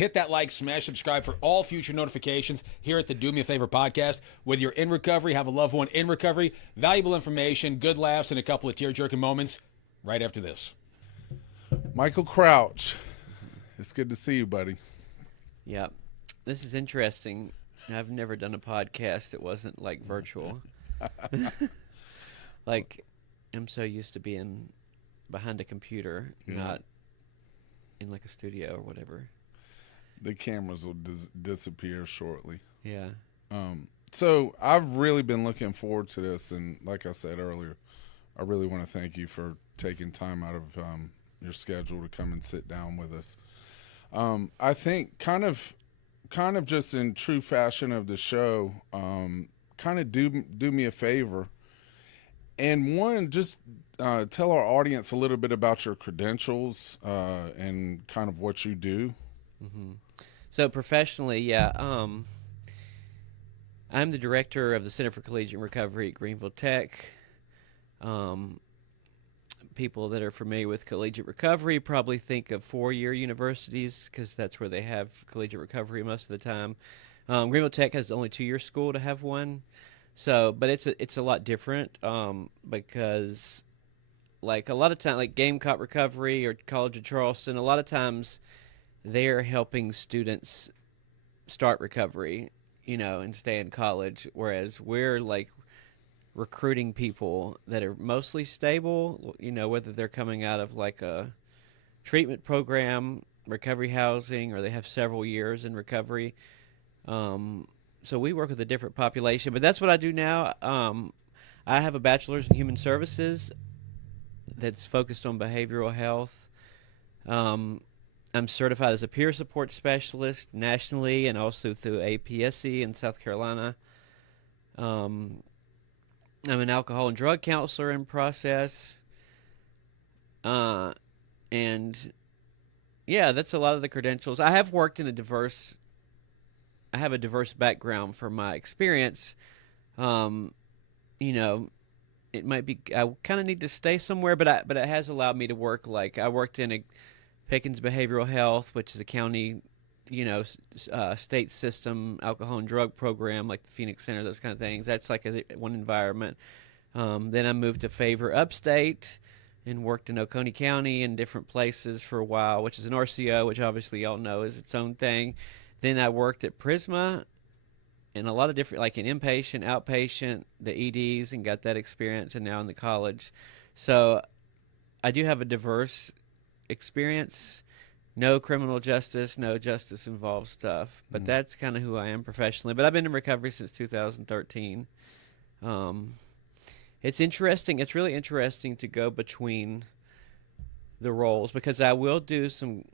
Hit that like, smash subscribe for all future notifications here at the Do Me a Favor podcast. Whether you're in recovery, have a loved one in recovery, valuable information, good laughs, and a couple of tear-jerking moments right after this. Michael Crouch, it's good to see you, buddy. Yeah, this is interesting. I've never done a podcast that wasn't like virtual. Like, I'm so used to being behind a computer, not in like a studio or whatever. The cameras will disappear shortly. Yeah. So I've really been looking forward to this, and like I said earlier, I really want to thank you for taking time out of your schedule to come and sit down with us. I think kind of just in true fashion of the show, kind of do me a favor, and one, just tell our audience a little bit about your credentials and kind of what you do. Mm-hmm. So professionally, yeah, I'm the director of the Center for Collegiate Recovery at Greenville Tech. People that are familiar with Collegiate Recovery probably think of four-year universities because that's where they have Collegiate Recovery most of the time. Greenville Tech has only two-year school to have one, so but it's a lot different because like a lot of time, like Gamecock Recovery or College of Charleston, a lot of times they're helping students start recovery, and stay in college, whereas we're like recruiting people that are mostly stable, whether they're coming out of like a treatment program, recovery housing, or they have several years in recovery. So we work with a different population, but that's what I do now. I have a bachelor's in human services that's focused on behavioral health. I'm certified as a peer support specialist nationally and also through APSC in South Carolina. I'm an alcohol and drug counselor in process. And yeah, that's a lot of the credentials. I have worked in I have a diverse background for my experience. It might be, I kind of need to stay somewhere, but it has allowed me to work. Like I worked in a Pickens Behavioral Health, which is a county, state system alcohol and drug program, like the Phoenix Center, those kind of things. That's like one environment. Then I moved to Favor upstate and worked in Oconee County and different places for a while, which is an RCO, which obviously y'all know is its own thing. Then I worked at Prisma and a lot of different, like in inpatient, outpatient, the EDs, and got that experience, and now in the college. So I do have a diverse experience. No criminal justice, no justice involved stuff, but that's kind of who I am professionally. But I've been in recovery since 2013. It's interesting. It's really interesting to go between the roles because I will do some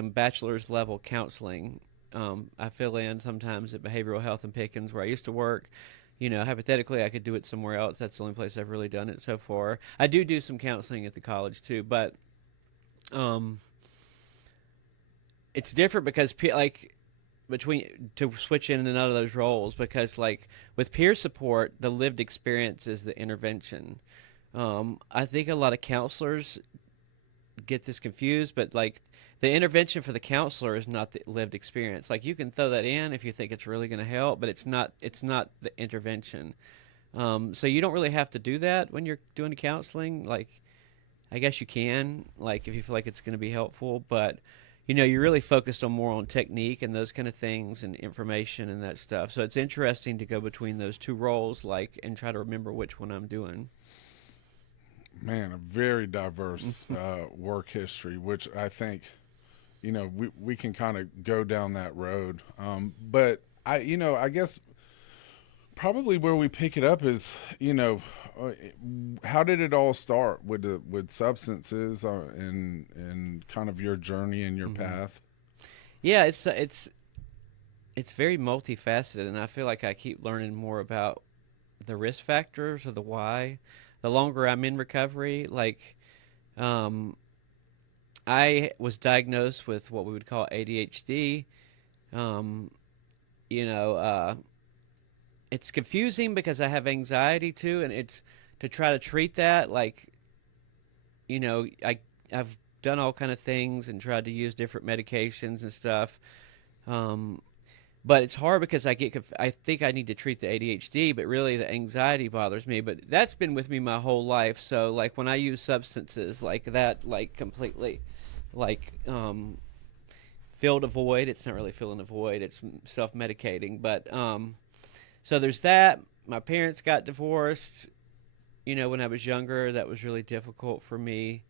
bachelor's level counseling. I fill in sometimes at behavioral health in Pickens where I used to work. Hypothetically, I could do it somewhere else. That's the only place I've really done it so far. I do some counseling at the college too, but it's different because between to switch in and out of those roles because like with peer support, the lived experience is the intervention. I think a lot of counselors get this confused, but like the intervention for the counselor is not the lived experience. Like you can throw that in if you think it's really going to help, but it's not the intervention. So you don't really have to do that when you're doing counseling. Like I guess you can, like if you feel like it's going to be helpful, but you're really focused on more on technique and those kind of things and information and that stuff. So it's interesting to go between those two roles, and try to remember which one I'm doing. Man, a very diverse work history, which I think, we can kind of go down that road. But I guess probably where we pick it up is, how did it all start with substances and kind of your journey and your path? Yeah, it's very multifaceted, and I feel like I keep learning more about the risk factors or the why. The longer I'm in recovery, I was diagnosed with what we would call ADHD. It's confusing because I have anxiety too, and it's to try to treat that I've done all kind of things and tried to use different medications and stuff. But it's hard because I think I need to treat the ADHD, but really the anxiety bothers me. But that's been with me my whole life. So like when I use substances like that, like completely, like filled a void. It's not really filling a void. It's self-medicating. But so there's that. My parents got divorced. You know, when I was younger, that was really difficult for me.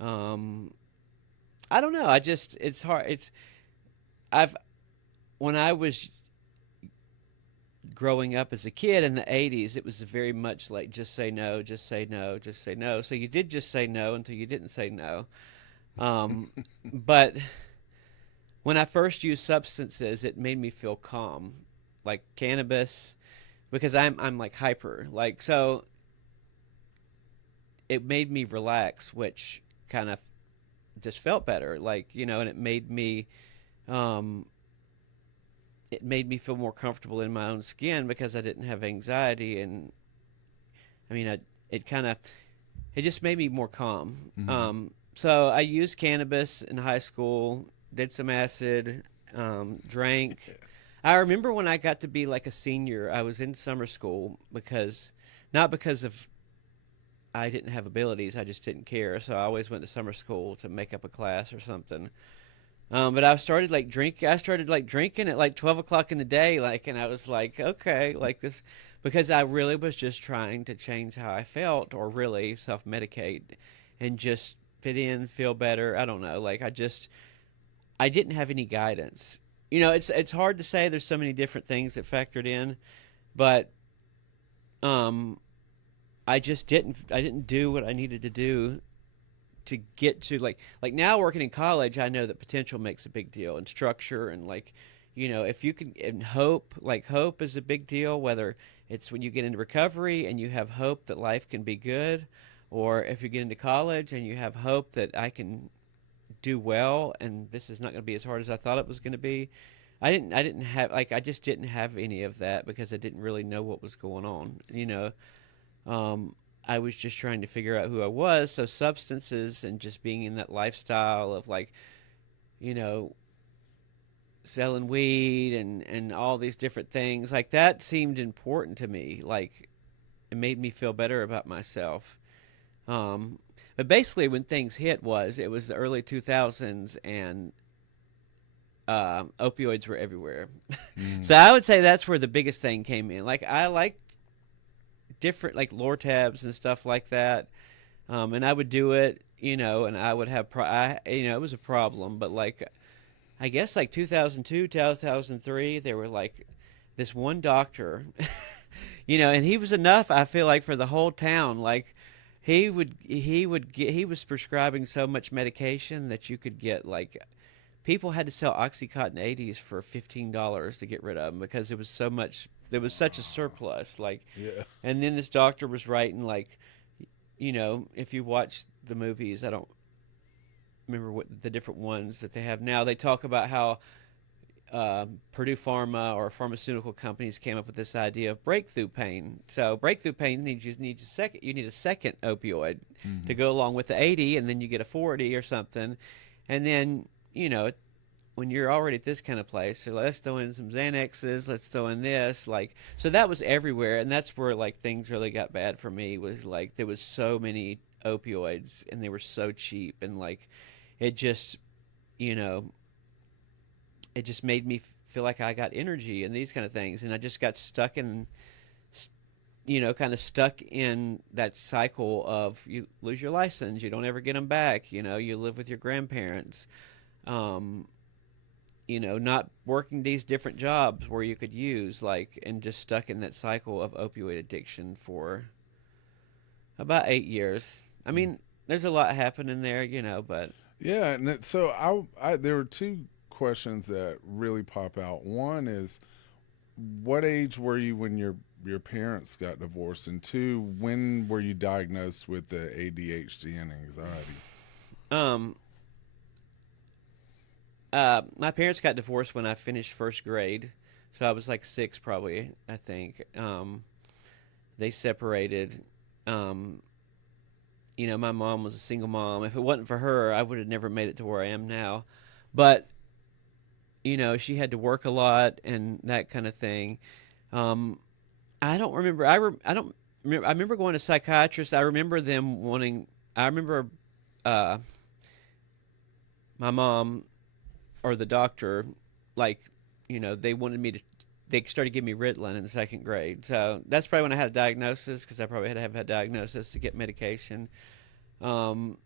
I don't know. It's hard. I've when I was growing up as a kid in the 80s, it was very much like just say no, just say no, just say no. So you did just say no until you didn't say no. But when I first used substances, it made me feel calm, like cannabis, because I'm like hyper, like so. It made me relax, which kind of just felt better, like and it made me feel more comfortable in my own skin because I didn't have anxiety, and I mean, it just made me more calm. Mm-hmm. So I used cannabis in high school, did some acid, drank. I remember when I got to be like a senior, I was in summer school not because of I didn't have abilities, I just didn't care. So I always went to summer school to make up a class or something. But I started like drinking at like 12 o'clock in the day, like, and I was like, okay, like this, because I really was just trying to change how I felt, or really self-medicate, and just fit in, feel better. I don't know, like I didn't have any guidance. It's hard to say. There's so many different things that factored in, but I didn't do what I needed to do to get to like now working in college. I know that potential makes a big deal, and structure, and like if you can, and hope is a big deal, whether it's when you get into recovery and you have hope that life can be good, or if you get into college and you have hope that I can do well and this is not going to be as hard as I thought it was going to be. I just didn't have any of that because I didn't really know what was going on. I was just trying to figure out who I was. So substances and just being in that lifestyle of like, selling weed and all these different things, like that seemed important to me. Like it made me feel better about myself. But basically when things hit it was the early 2000s, and opioids were everywhere. So I would say that's where the biggest thing came in. Like I liked different like Lortabs and stuff like that, and I would do it, and I would have it was a problem. But like I guess like 2002, 2003, there were like this one doctor, and he was enough, I feel like, for the whole town. Like he was prescribing so much medication that you could get like people had to sell OxyContin 80s for $15 to get rid of them because there was such a surplus. Like, Yeah. and then this doctor was writing like, if you watch the movies, I don't remember what the different ones that they have now. They talk about how Purdue Pharma or pharmaceutical companies came up with this idea of breakthrough pain. So breakthrough pain you need a second opioid to go along with the 80, and then you get a 40 or something, and then when you're already at this kind of place, so let's throw in some Xanaxes, let's throw in this, like, so that was everywhere, and that's where like things really got bad for me. Was like there was so many opioids and they were so cheap, and like it just it just made me feel like I got energy and these kind of things, and I just got stuck in stuck in that cycle of you lose your license, you don't ever get them back, you live with your grandparents, not working these different jobs where you could use, like, and just stuck in that cycle of opioid addiction for about 8 years. I mean, there's a lot happening there, but Yeah, and so I there were two questions that really pop out. One is, what age were you when your parents got divorced, and two, when were you diagnosed with the ADHD and anxiety? My parents got divorced when I finished first grade, so I was like 6 probably, I think. They separated. my mom was a single mom. If it wasn't for her, I would have never made it to where I am now. But she had to work a lot and that kind of thing. Um, I don't remember. I don't remember. I remember going to psychiatrists. I remember them wanting. I remember uh, my mom or the doctor, like, they wanted me to. They started giving me Ritalin in the second grade. So that's probably when I had a diagnosis, because I probably had to have a diagnosis to get medication. Um,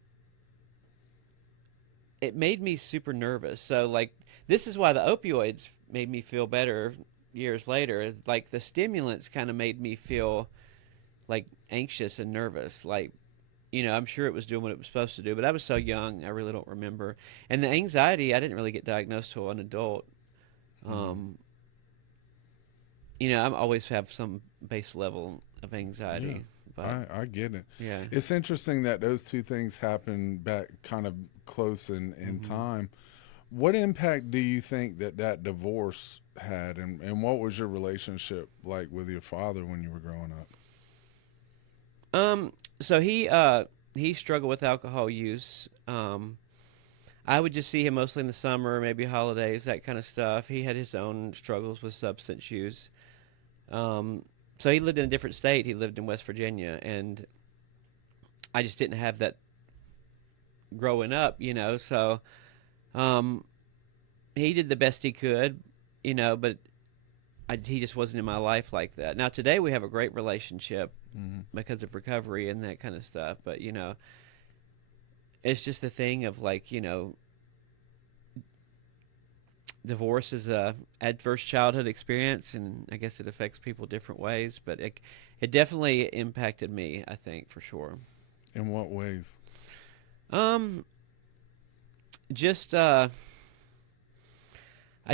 it made me super nervous. So, like, this is why the opioids made me feel better years later. Like, the stimulants kind of made me feel like anxious and nervous. Like, I'm sure it was doing what it was supposed to do, but I was so young, I really don't remember. And the anxiety, I didn't really get diagnosed till an adult. Um, I always have some base level of anxiety. Yeah, But I get it. yeah. It's interesting that those two things happen back kind of close in time. What impact do you think that divorce had, and what was your relationship like with your father when you were growing up? So he struggled with alcohol use. I would just see him mostly in the summer, maybe holidays, that kind of stuff. He had his own struggles with substance use. So he lived in a different state. He lived in West Virginia, and I just didn't have that growing up, So he did the best he could, but he just wasn't in my life like that. Now, today we have a great relationship because of recovery and that kind of stuff. But, it's just the thing of, like, divorce is a adverse childhood experience, and I guess it affects people different ways. But it definitely impacted me, I think, for sure. In what ways? Just I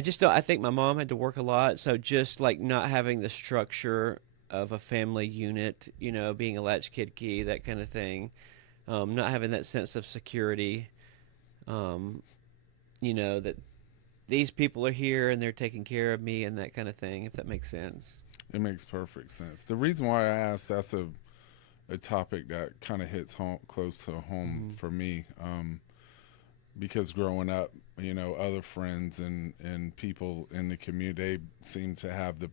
just don't. I think my mom had to work a lot, so just like not having the structure of a family unit, being a latchkey kid, that kind of thing, not having that sense of security, that these people are here and they're taking care of me and that kind of thing, if that makes sense. It makes perfect sense. The reason why I asked, that's a topic that kind of hits close to home for me, because growing up, other friends and people in the community, they seem to have the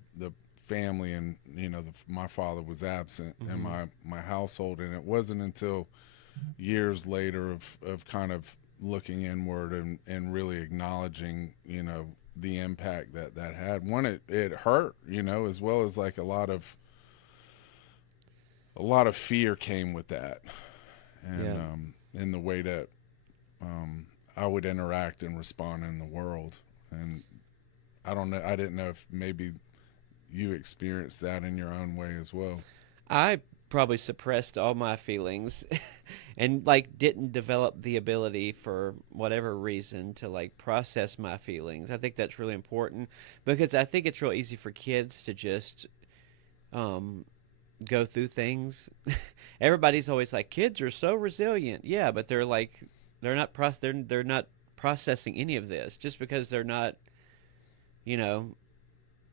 family, and my father was absent in my household, and it wasn't until years later of kind of looking inward and really acknowledging the impact that had. One, it hurt, as well as like a lot of fear came with that, and in the way that I would interact and respond in the world. And I don't know, I didn't know if maybe you experienced that in your own way as well. I probably suppressed all my feelings and like didn't develop the ability, for whatever reason, to like process my feelings. I think that's really important, because I think it's real easy for kids to just go through things. Everybody's always like, kids are so resilient. Yeah, but they're not processing any of this. Just because they're not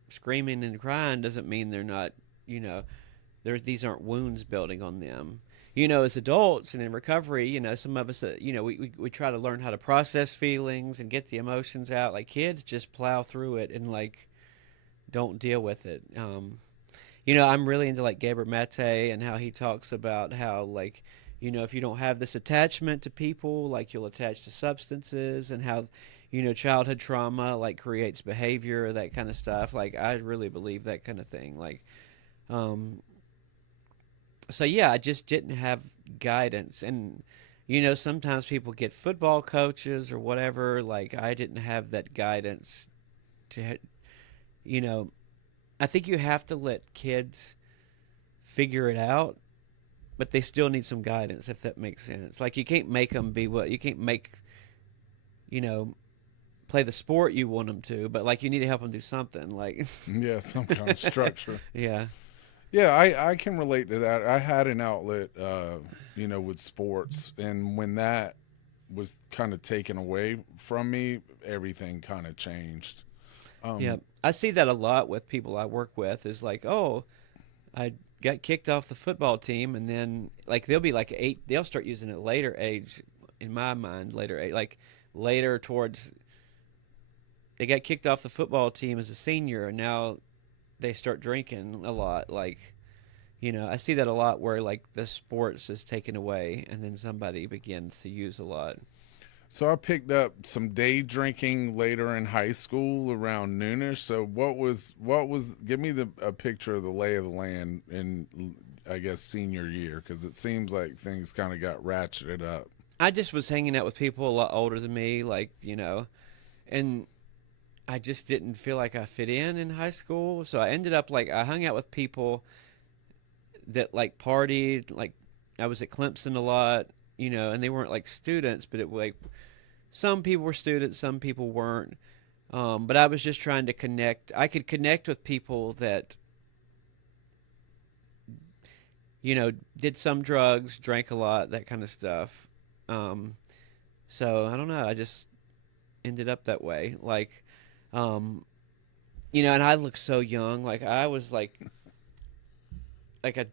screaming and crying doesn't mean they're not, these aren't wounds building on them. As adults and in recovery, some of us, we try to learn how to process feelings and get the emotions out. Like, kids just plow through it and like don't deal with it. I'm really into like Gabriel Mate and how he talks about how, like, if you don't have this attachment to people, like, you'll attach to substances, and how, childhood trauma like creates behavior, that kind of stuff. Like, I really believe that kind of thing. Like, so yeah, I just didn't have guidance. And, sometimes people get football coaches or whatever. Like, I didn't have that guidance to, I think you have to let kids figure it out, but they still need some guidance, if that makes sense. Like, you can't make them be you can't make, play the sport you want them to, but like, you need to help them do something. Like, Yeah, some kind of structure. yeah. Yeah, I can relate to that. I had an outlet, with sports, and when that was kind of taken away from me, everything kind of changed. Yeah, I see that a lot with people I work with. Is like, oh, I got kicked off the football team, and then like they'll be like 8. They'll start using it later age, in my mind, later age, like later towards. They got kicked off the football team as a senior, and now they start drinking a lot. Like, I see that a lot where like the sports is taken away, and then somebody begins to use a lot. So I picked up some day drinking later in high school around noonish. So what was give me a picture of the lay of the land in, I guess, senior year, because it seems like things kind of got ratcheted up. I just was hanging out with people a lot older than me, like, and I just didn't feel like I fit in high school. So I ended up like I hung out with people that like partied, like I was at Clemson a lot, and they weren't like students, but it like some people were students, some people weren't. But I was just trying to connect. I could connect with people that, did some drugs, drank a lot, that kind of stuff. So I don't know. I just ended up that way. Like, and I look so young. Like I was like a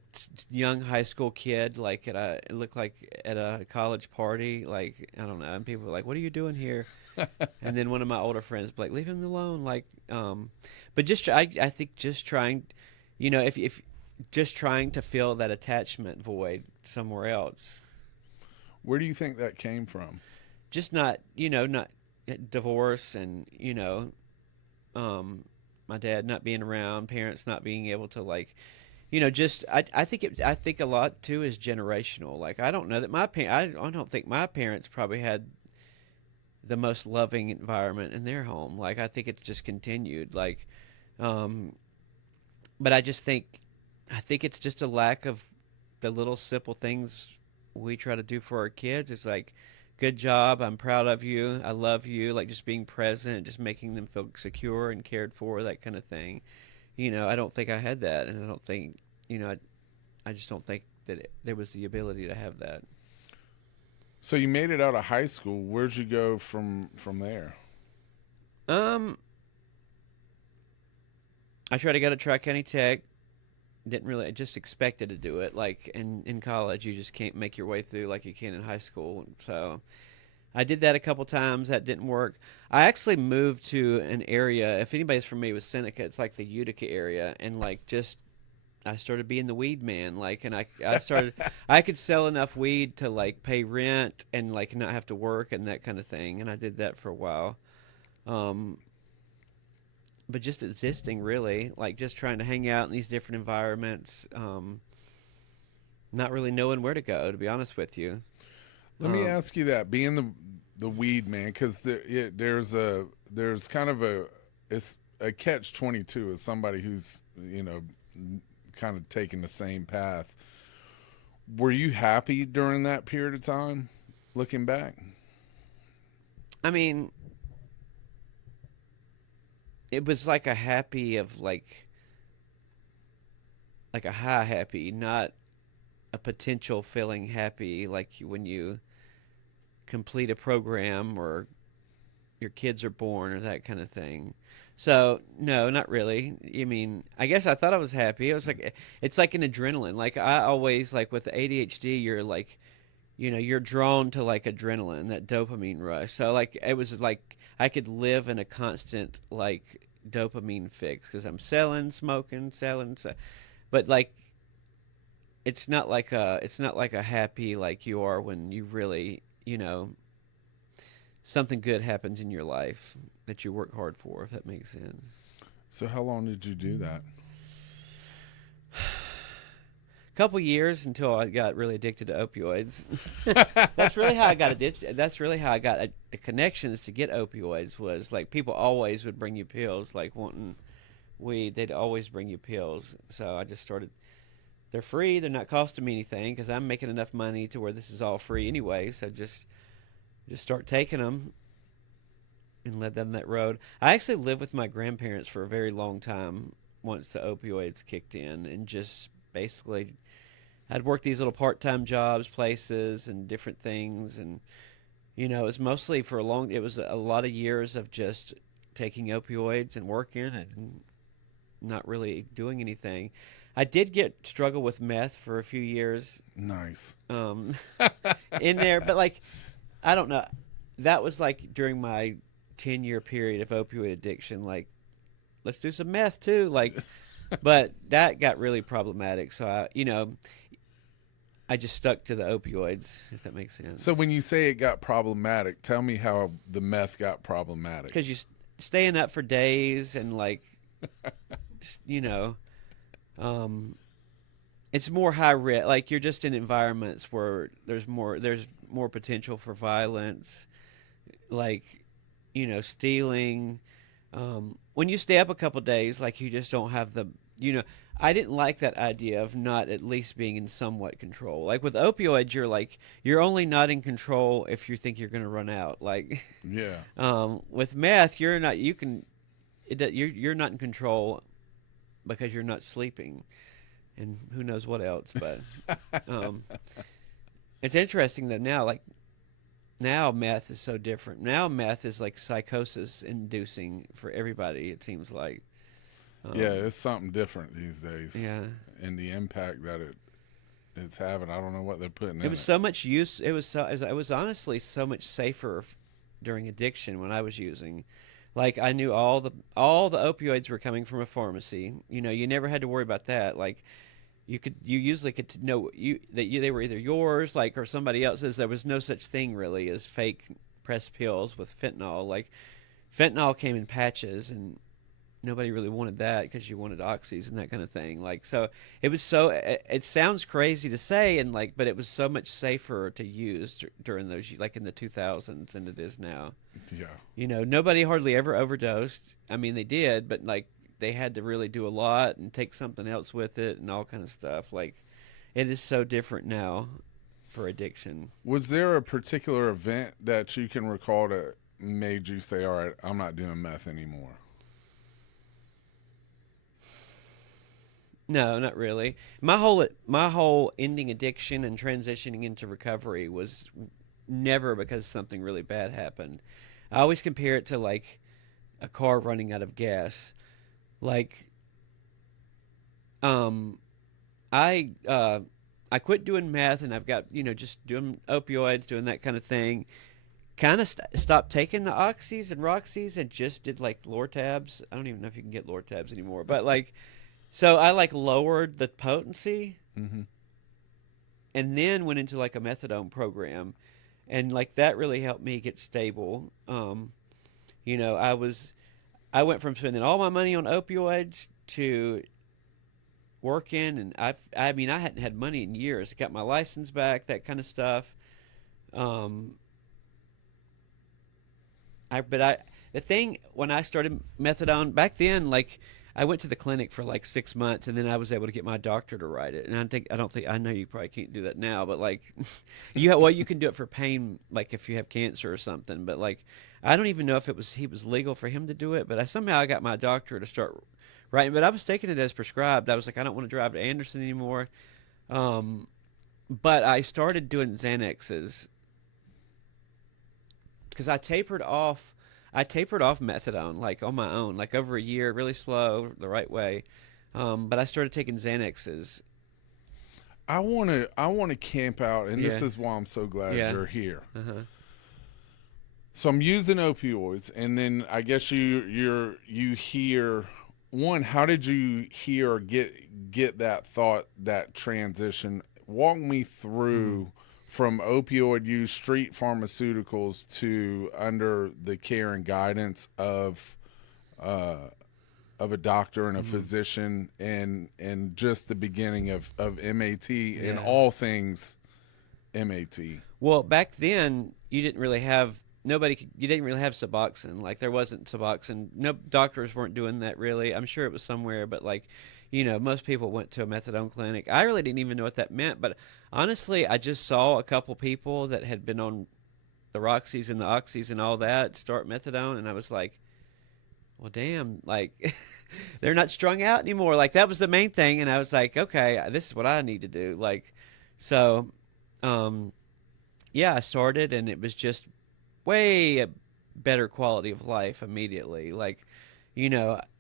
young high school kid, like it looked like at a college party, like I don't know, and people were like, "What are you doing here?" And then one of my older friends was like, "Leave him alone." Like, but I think just trying, if just trying to fill that attachment void somewhere else. Where do you think that came from? Just not divorce, and my dad not being around, parents not being able to like. Just I think a lot too is generational. Like I don't know that I don't think my parents probably had the most loving environment in their home. Like I think it's just continued. Like, but I think it's just a lack of the little simple things we try to do for our kids. It's like, good job, I'm proud of you, I love you. Like just being present, just making them feel secure and cared for, that kind of thing. I don't think I had that, and I don't think, I just don't think that there was the ability to have that. So you made it out of high school. Where'd you go from there? I tried to go to Tri-County Tech. Didn't really, I just expected to do it. Like in college, you just can't make your way through like you can in high school. So I did that a couple times. That didn't work. I actually moved to an area. If anybody's from me with Seneca, it's like the Utica area, and like just I started being the weed man. Like, and I started I could sell enough weed to like pay rent and like not have to work and that kind of thing. And I did that for a while. But just existing, really, like just trying to hang out in these different environments. Not really knowing where to go, to be honest with you. Let me ask you that, being the weed man, because there's kind of it's a catch-22 as somebody who's kind of taking the same path. Were you happy during that period of time, looking back? I mean, it was like a happy of like a high happy, not a potential feeling happy, like when you complete a program or your kids are born or that kind of thing. So no, not really. I mean, I guess I thought I was happy. It was like it's like an adrenaline. Like I always like with ADHD, you're like, you're drawn to like adrenaline, that dopamine rush. So like it was like I could live in a constant like dopamine fix because I'm smoking, selling. So, but like it's not like a happy like you are when you really something good happens in your life that you work hard for, if that makes sense. So how long did you do that? A couple years until I got really addicted to opioids. That's really how I got addicted. That's really how I got the connections to get opioids. Was like people always would bring you pills, like wanting weed. They'd always bring you pills. So I just started. They're free. They're not costing me anything because I'm making enough money to where this is all free anyway. So just start taking them and led them that road. I actually lived with my grandparents for a very long time once the opioids kicked in, and just basically I'd work these little part-time jobs, places, and different things, and it was mostly it was a lot of years of just taking opioids and working and not really doing anything. I did struggle with meth for a few years Nice. um, in there, but like I don't know. That was like during my 10-year period of opioid addiction. Like, let's do some meth too. Like, but that got really problematic. So I just stuck to the opioids, if that makes sense. So when you say it got problematic, tell me how the meth got problematic. Because staying up for days and like, you know, it's more high risk. Like you're just in environments where there's more potential for violence, like, stealing. When you stay up a couple days, like you just don't have I didn't like that idea of not at least being in somewhat control. Like with opioids, you're only not in control if you think you're going to run out. Like, Yeah. with meth, you're not. You're not in control because you're not sleeping, and who knows what else. But it's interesting that now meth is so different. Now meth is like psychosis inducing for everybody. It seems like. Yeah, it's something different these days. Yeah. And the impact that it's having, I don't know what they're putting in It was so much use. It was honestly so much safer during addiction when I was using. Like I knew all the opioids were coming from a pharmacy. You never had to worry about that. Like you usually could know they were either yours, like, or somebody else's. There was no such thing really as fake pressed pills with fentanyl. Like fentanyl came in patches, and nobody really wanted that because you wanted oxys and that kind of thing. Like, so it sounds crazy to say, and like, but it was so much safer to use during those, like in the 2000s, than it is now. Yeah. Nobody hardly ever overdosed. I mean, they did, but like they had to really do a lot and take something else with it and all kind of stuff. Like, it is so different now for addiction. Was there a particular event that you can recall that made you say, all right, I'm not doing meth anymore? No, not really. My whole ending addiction and transitioning into recovery was never because something really bad happened. I always compare it to like a car running out of gas. Like, I quit doing meth, and I've got just doing opioids, doing that kind of thing. Kind of stopped taking the oxys and roxys, and just did like Lortabs. I don't even know if you can get Lortabs anymore, but like. So I like lowered the potency, Mm-hmm. and then went into like a methadone program, and like that really helped me get stable. I went from spending all my money on opioids to working, and I mean I hadn't had money in years. I got my license back, that kind of stuff. The thing when I started methadone back then, like. I went to the clinic for like 6 months, and then I was able to get my doctor to write it. And I know you probably can't do that now, but like, you can do it for pain, like if you have cancer or something. But like, I don't even know if he was legal for him to do it. But somehow I got my doctor to start writing. But I was taking it as prescribed. I was like, I don't want to drive to Anderson anymore. But I started doing Xanaxes because I tapered off methadone, like on my own, like over a year, really slow, the right way. But I started taking Xanaxes. I want to camp out, and this Yeah. is why I'm so glad Yeah. you're here. Uh-huh. So I'm using opioids, and then I guess you hear one. How did you hear or get that thought, that transition? Walk me through from opioid use, street pharmaceuticals, to under the care and guidance of a doctor and a physician, and just the beginning of MAT and all things MAT. Well, back then you didn't really have you didn't really have Suboxone. Like there wasn't Suboxone. No doctors weren't doing that really. I'm sure it was somewhere, but like, most people went to a methadone clinic. I really didn't even know what that meant, but honestly, I just saw a couple people that had been on the Roxys and the Oxys and all that start methadone, and I was like, well, damn, like they're not strung out anymore. Like that was the main thing, and I was like, okay, this is what I need to do. Like, so, I started, and it was just way a better quality of life immediately. Like,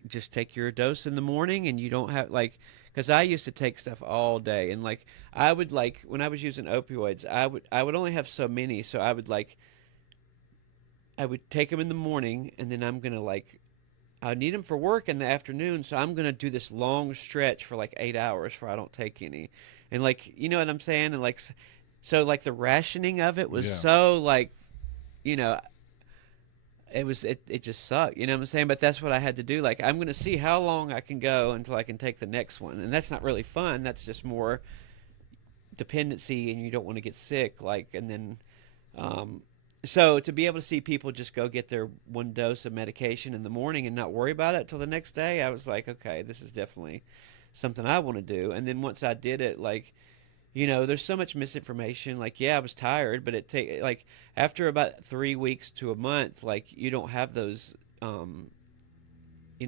just take your dose in the morning, and you don't have like, because I used to take stuff all day, and like I would like when I was using opioids, I would only have so many, so I would take them in the morning, and then I'm gonna like I need them for work in the afternoon, so I'm gonna do this long stretch for like 8 hours where I don't take any, and like you know what I'm saying, and like so like the rationing of it was Yeah. so like you know it just sucked, you know what I'm saying? But that's what I had to do. Like I'm gonna see how long I can go until I can take the next one, and that's not really fun. That's just more dependency, and you don't want to get sick. Like and then, so to be able to see people just go get their one dose of medication in the morning and not worry about it till the next day, I was like, okay, this is definitely something I want to do. And then once I did it, like there's so much misinformation. Like, yeah, I was tired, but it take like after about 3 weeks to a month, like you don't have those,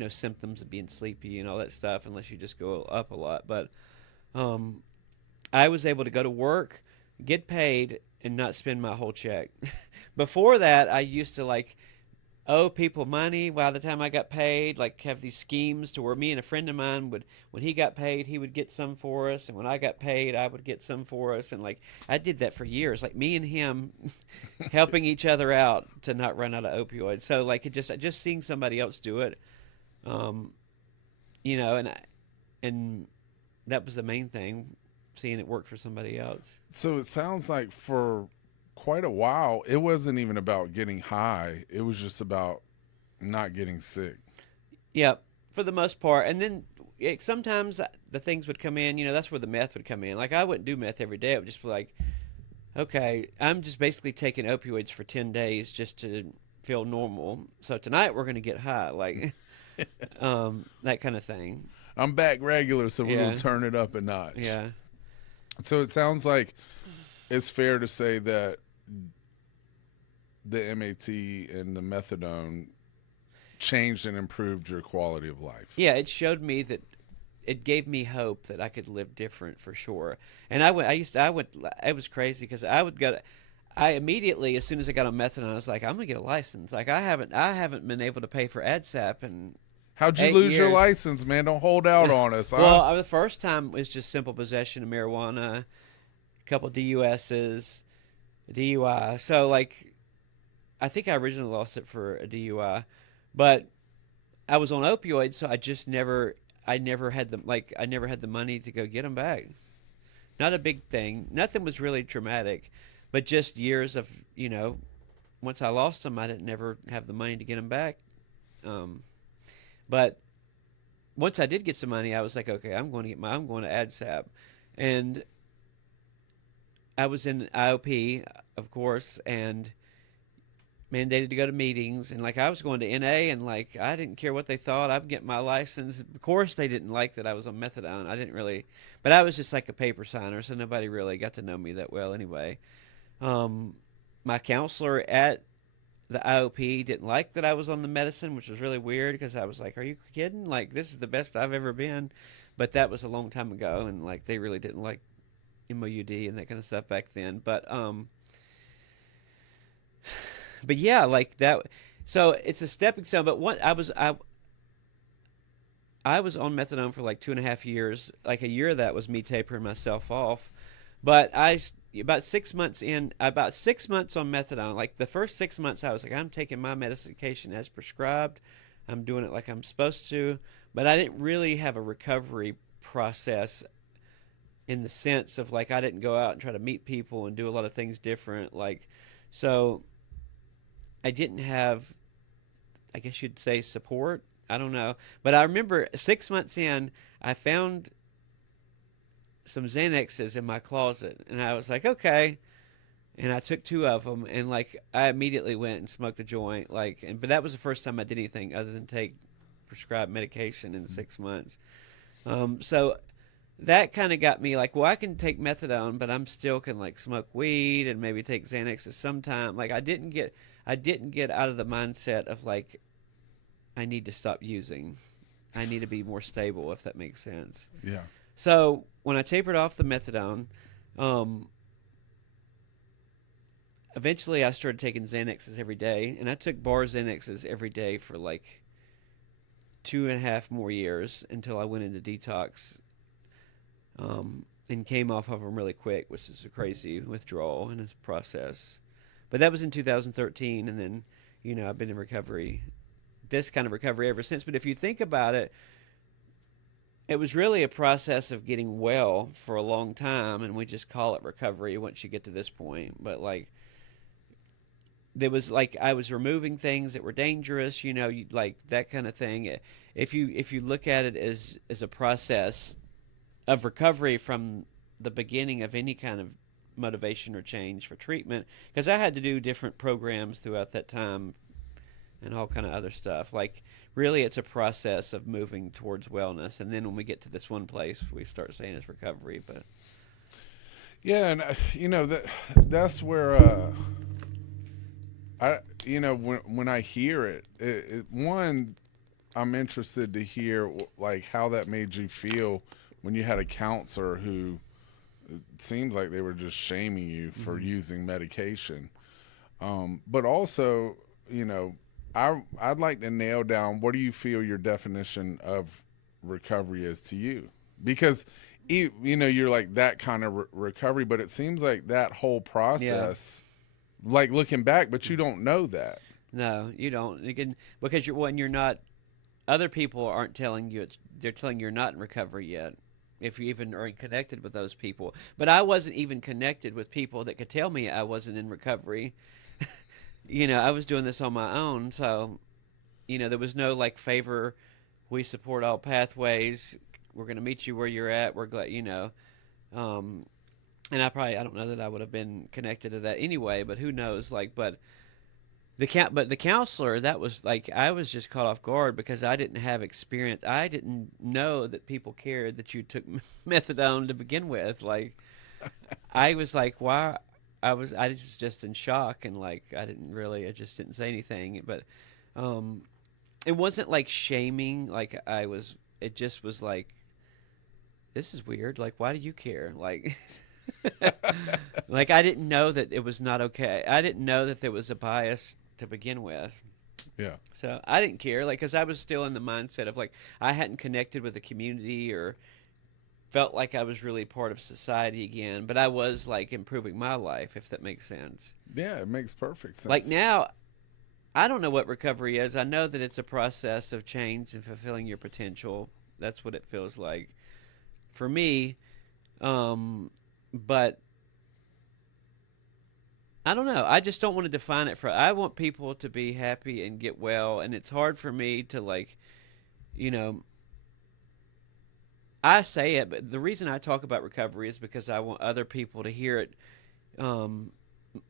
symptoms of being sleepy and all that stuff unless you just go up a lot. But I was able to go to work, get paid, and not spend my whole check. Before that, I used to like owe people money by the time I got paid, like have these schemes to where me and a friend of mine would, when he got paid, he would get some for us, and when I got paid, I would get some for us, and like I did that for years, like me and him helping each other out to not run out of opioids. So like it just seeing somebody else do it, and that was the main thing, seeing it work for somebody else. So it sounds like for quite a while, it wasn't even about getting high. It was just about not getting sick. Yeah, for the most part. And then sometimes the things would come in, that's where the meth would come in. Like I wouldn't do meth every day. I would just be like, okay, I'm just basically taking opioids for 10 days just to feel normal. So tonight we're going to get high, like that kind of thing. I'm back regular, so we're Yeah. going to turn it up a notch. Yeah. So it sounds like it's fair to say that the MAT and the methadone changed and improved your quality of life. Yeah, it showed me that it gave me hope that I could live different for sure. And I went, it was crazy because I immediately, as soon as I got on methadone, I was like, I'm gonna get a license. Like I haven't been able to pay for ADSAP and How'd you 8 lose your years. license, man? Don't hold out on us. Huh? Well, the first time was just simple possession of marijuana, a couple DUSs, DUI. So like, I think I originally lost it for a DUI, but I was on opioids, so I never had the money to go get them back. Not a big thing. Nothing was really traumatic, but just years of once I lost them, I didn't never have the money to get them back. But once I did get some money, I was like, okay, I'm going to ADSAP, and I was in IOP, of course, and mandated to go to meetings, and like I was going to NA, and like I didn't care what they thought. I'd get my license. Of course, they didn't like that I was on methadone. I didn't really, but I was just like a paper signer, so nobody really got to know me that well anyway. My counselor at the IOP didn't like that I was on the medicine, which was really weird because I was like, "Are you kidding? Like this is the best I've ever been." But that was a long time ago, and like they really didn't like MOUD and that kind of stuff back then. But yeah, like that. So it's a stepping stone. But I was on methadone for like 2.5 years. Like a year of that was me tapering myself off. But about 6 months on methadone. Like the first 6 months, I was like, I'm taking my medication as prescribed. I'm doing it like I'm supposed to. But I didn't really have a recovery process in the sense of like I didn't go out and try to meet people and do a lot of things different. Like so. I didn't have, I guess you'd say, support. I don't know. But I remember 6 months in, I found some Xanaxes in my closet. And I was like, okay. And I took 2 of them. And, like, I immediately went and smoked a joint. But that was the first time I did anything other than take prescribed medication in 6 months. So that kind of got me like, well, I can take methadone, but I'm still can, like, smoke weed and maybe take Xanaxes sometime. Like, I didn't get out of the mindset of like I need to stop using. I need to be more stable, if that makes sense. Yeah. So when I tapered off the methadone, eventually I started taking Xanaxes every day, and I took bar Xanaxes every day for like 2.5 more years until I went into detox and came off of them really quick, which is a crazy withdrawal in this process. But that was in 2013, and then I've been in recovery, this kind of recovery ever since. But if you think about it, it was really a process of getting well for a long time, and we just call it recovery once you get to this point. But like, there was like I was removing things that were dangerous, like that kind of thing. If you look at it as a process of recovery from the beginning of any kind of motivation or change for treatment, because I had to do different programs throughout that time and all kind of other stuff. Like, really, it's a process of moving towards wellness, and then when we get to this one place, we start saying it's recovery. But Yeah, and that's where when I hear it, one, I'm interested to hear like how that made you feel when you had a counselor who, it seems like they were just shaming you for using medication. But also, I'd like to nail down, what do you feel your definition of recovery is to you? Because you're like that kind of recovery, but it seems like that whole process, like looking back, but you don't know that. no, you don't. Again, because you're not. Other people aren't telling you. They're telling you you're not in recovery yet, if you even are connected with those people. But I wasn't even connected with people that could tell me I wasn't in recovery. I was doing this on my own, so there was no like favor. We support all pathways. We're going to meet you where you're at. We're glad, and I don't know that I would have been connected to that anyway, but who knows? Like, but the counselor, that was like, I was just caught off guard because I didn't have experience. I didn't know that people cared that you took methadone to begin with. Like, I was like, why? I was just in shock, and like I just didn't say anything. But it wasn't like shaming. Like it just was like, this is weird. Like, why do you care? Like. Like, I didn't know that it was not okay. I didn't know that there was a bias to begin with. Yeah. So I didn't care, like, because I was still in the mindset of like I hadn't connected with the community or felt like I was really part of society again. But I was like improving my life, if that makes sense. Yeah, it makes perfect sense. Like now, I don't know what recovery is. I know that it's a process of change and fulfilling your potential. That's what it feels like for me. But I don't know. I just don't want to define it I want people to be happy and get well, and it's hard for me to like, I say it, but the reason I talk about recovery is because I want other people to hear it.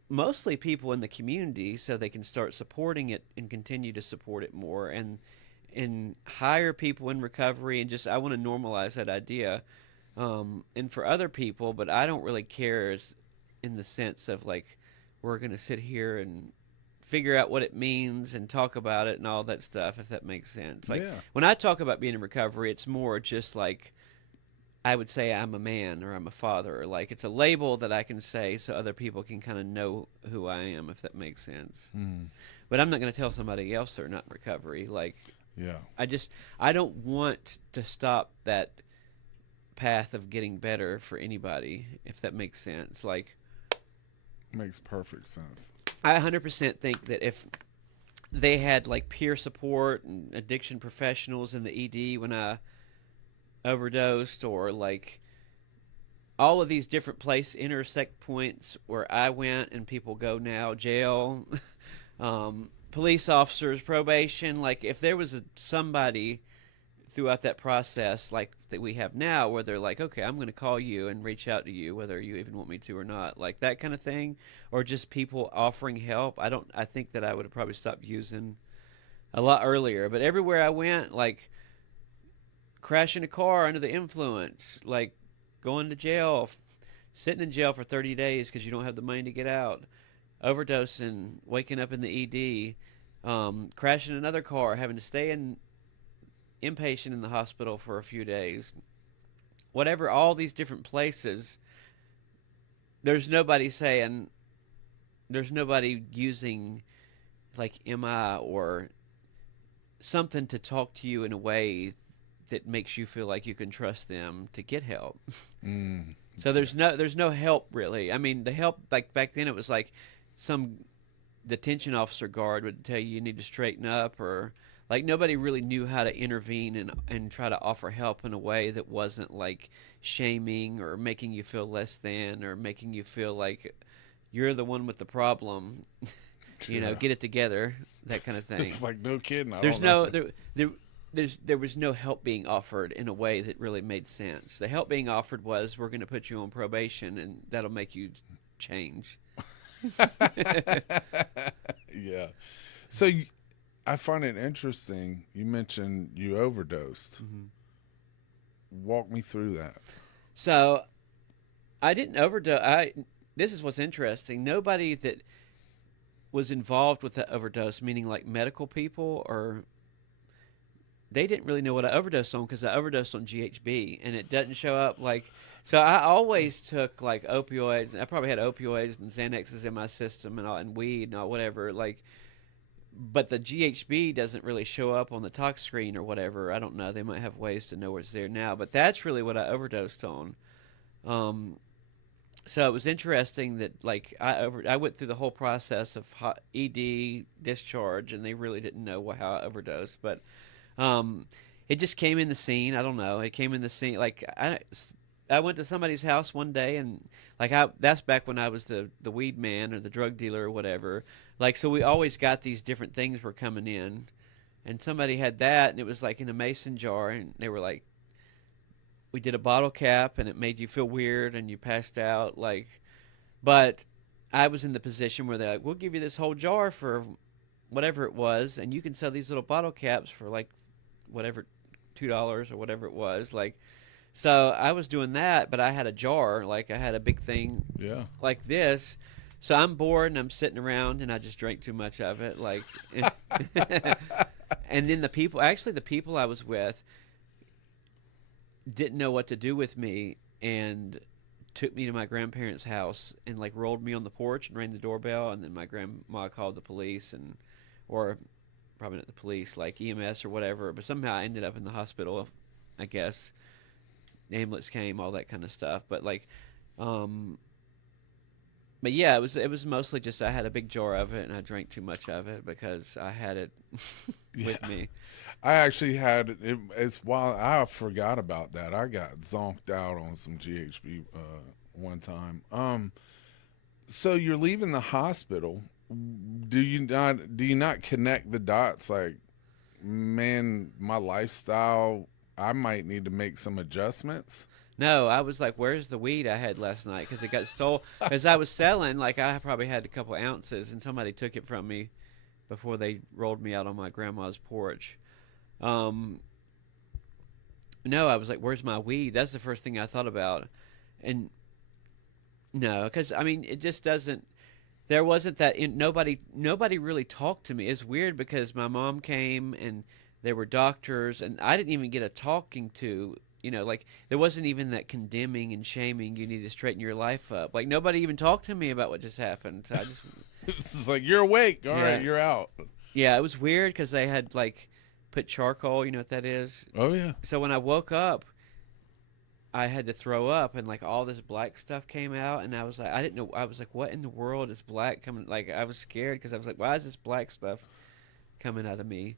Mostly people in the community, so they can start supporting it and continue to support it more, and hire people in recovery, and just I want to normalize that idea. And for other people, but I don't really care in the sense of like we're going to sit here and figure out what it means and talk about it and all that stuff, if that makes sense. Like when I talk about being in recovery, it's more just like I would say I'm a man or I'm a father, or like it's a label that I can say so other people can kind of know who I am, if that makes sense. But I'm not going to tell somebody else they're not in recovery. Like, I don't want to stop that path of getting better for anybody, if that makes sense. Like, makes perfect sense. I 100% think that if they had like peer support and addiction professionals in the ED when I overdosed, or like all of these different intersect points where I went and people go now, jail, police officers, probation, like if there was somebody throughout that process like that we have now, where they're like, okay, I'm going to call you and reach out to you whether you even want me to or not, like that kind of thing, or just people offering help. I think that I would have probably stopped using a lot earlier. But everywhere I went, like crashing a car under the influence, like going to jail, sitting in jail for 30 days because you don't have the money to get out, overdosing, waking up in the ED, crashing another car, having to stay inpatient in the hospital for a few days, whatever, all these different places. There's nobody using like MI or something to talk to you in a way that makes you feel like you can trust them to get help. Mm. So there's no help really. I mean, the help, like back then it was like some detention officer guard would tell you need to straighten up, or like nobody really knew how to intervene and try to offer help in a way that wasn't like shaming or making you feel less than or making you feel like you're the one with the problem. Yeah. Get it together, that kind of thing. It's like, no kidding. There's no there was no help being offered in a way that really made sense. The help being offered was, we're going to put you on probation and that'll make you change. Yeah. So I find it interesting. You mentioned you overdosed. Walk me through that. So I didn't overdose. This is what's interesting. Nobody that was involved with the overdose, meaning like medical people, or they didn't really know what I overdosed on, because I overdosed on GHB, and it doesn't show up like. So I always took like opioids. I probably had opioids and Xanaxes in my system and weed and all, whatever. Like, but the GHB doesn't really show up on the tox screen or whatever. I don't know. They might have ways to know what's there now, but that's really what I overdosed on. So it was interesting that like I went through the whole process of ED discharge, and they really didn't know how I overdosed, but it just came in the scene. I don't know. It came in the scene. Like I went to somebody's house one day, and like that's back when I was the weed man or the drug dealer or whatever. Like, so we always got these different things were coming in, and somebody had that, and it was like in a mason jar, and they were like, we did a bottle cap, and it made you feel weird, and you passed out. Like, but I was in the position where they're like, we'll give you this whole jar for whatever it was, and you can sell these little bottle caps for like whatever, $2 or whatever it was. Like, so I was doing that, but I had a jar, like I had a big thing, Yeah. like this. So I'm bored and I'm sitting around, and I just drank too much of it. Like, and then the people I was with didn't know what to do with me, and took me to my grandparents' house and like rolled me on the porch and rang the doorbell, and then my grandma called the police, or probably not the police, like EMS or whatever, but somehow I ended up in the hospital, I guess. The ambulance came, all that kind of stuff, but like but yeah, it was mostly just I had a big jar of it, and I drank too much of it because I had it with me. I actually had it. It's wild. I forgot about that. I got zonked out on some GHB one time. So you're leaving the hospital. Do you not connect the dots? Like, man, my lifestyle, I might need to make some adjustments. No, I was like, where's the weed I had last night? Because it got stolen. Because I was selling, like I probably had a couple ounces, and somebody took it from me before they rolled me out on my grandma's porch. No, I was like, where's my weed? That's the first thing I thought about. And no, because I mean, it just doesn't. There wasn't that. Nobody really talked to me. It's weird because my mom came, and there were doctors, and I didn't even get a talking to. Like there wasn't even that condemning and shaming. You need to straighten your life up. Like nobody even talked to me about what just happened. So I just. It's like, you're awake. All right, you're out. Yeah, it was weird because they had like put charcoal. You know what that is? Oh yeah. So when I woke up, I had to throw up, and like all this black stuff came out, and I was like, I didn't know. I was like, what in the world is black coming? Like I was scared because I was like, why is this black stuff coming out of me?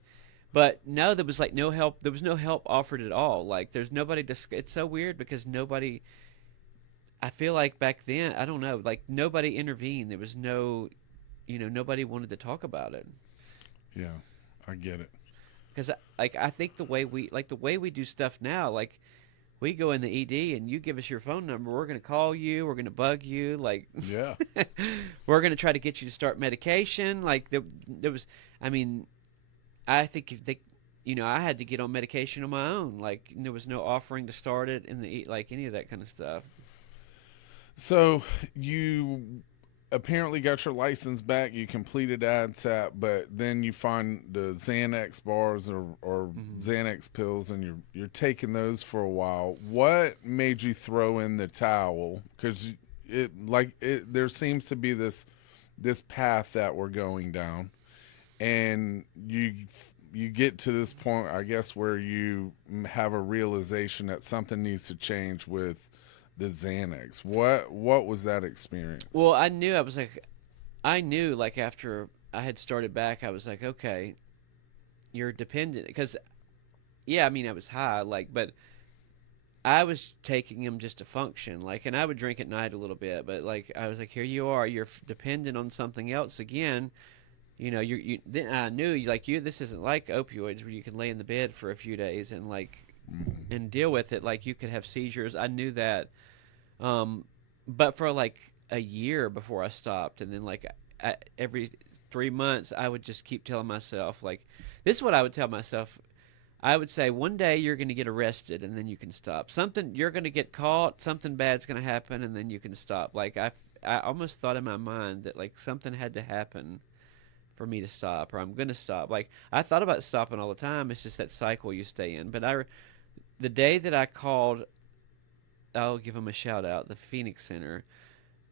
But no, there was like no help. There was no help offered at all. Like there's nobody to. It's so weird because nobody. I feel like back then, I don't know, like nobody intervened. There was no, nobody wanted to talk about it. Yeah, I get it. Because I think the way we do stuff now, like we go in the ED and you give us your phone number, we're gonna call you, we're gonna bug you, like Yeah. we're gonna try to get you to start medication. Like there was, I mean. I think if they, I had to get on medication on my own. Like there was no offering to start it like any of that kind of stuff. So you apparently got your license back. You completed ADSAT, but then you find the Xanax bars or Xanax pills, and you're taking those for a while. What made you throw in the towel? Because there seems to be this path that we're going down. And you you get to this point, I guess, where you have a realization that something needs to change with the Xanax. What was that experience? Well, I knew like after I had started back, I was like, okay, you're dependent. Because, yeah, I mean, I was high, like, but I was taking them just to function, like, and I would drink at night a little bit, but like, I was like, here you are, you're dependent on something else again. You know, then I knew, like, this isn't like opioids where you can lay in the bed for a few days and like, and deal with it. Like, you could have seizures. I knew that. But for like a year before I stopped, and then like every 3 months, I would just keep telling myself, like, this is what I would tell myself. I would say, one day you're going to get arrested, and then you can stop. You're going to get caught. Something bad's going to happen, and then you can stop. Like, I almost thought in my mind that like something had to happen for me to stop, or I'm going to stop. Like, I thought about stopping all the time. It's just that cycle you stay in. But the day that I called, I'll give them a shout out, the Phoenix Center,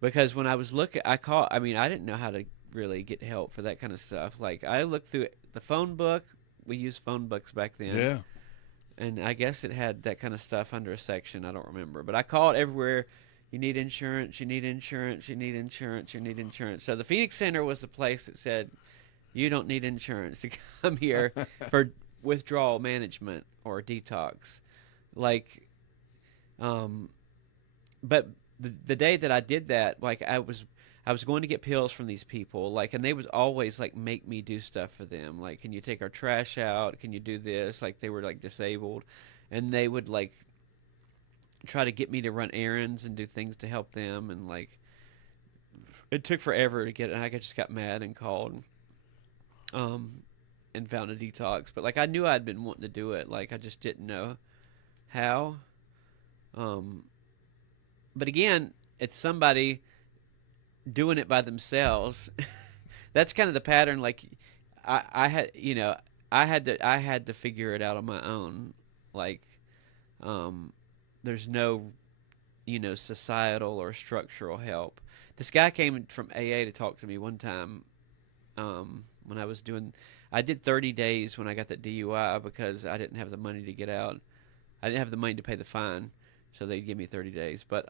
because when I was looking, I mean, I didn't know how to really get help for that kind of stuff. Like, I looked through the phone book. We used phone books back then. Yeah. And I guess it had that kind of stuff under a section. I don't remember. But I called everywhere. You need insurance. You need insurance. You need insurance. You need insurance. So the Phoenix Center was the place that said, you don't need insurance to come here for withdrawal management or detox. Like, but the day that I did that, like, I was going to get pills from these people, like, and they would always like make me do stuff for them. Like, can you take our trash out? Can you do this? Like, they were like disabled, and they would like try to get me to run errands and do things to help them. And like, it took forever to get it. And I just got mad and called, and found a detox. But like, I knew I'd been wanting to do it. Like, I just didn't know how. But again, it's somebody doing it by themselves. That's kind of the pattern. Like, I had, I had to figure it out on my own. Like, there's no, societal or structural help. This guy came from AA to talk to me one time, when I did 30 days when I got that DUI because I didn't have the money to get out. I didn't have the money to pay the fine, so they'd give me 30 days. But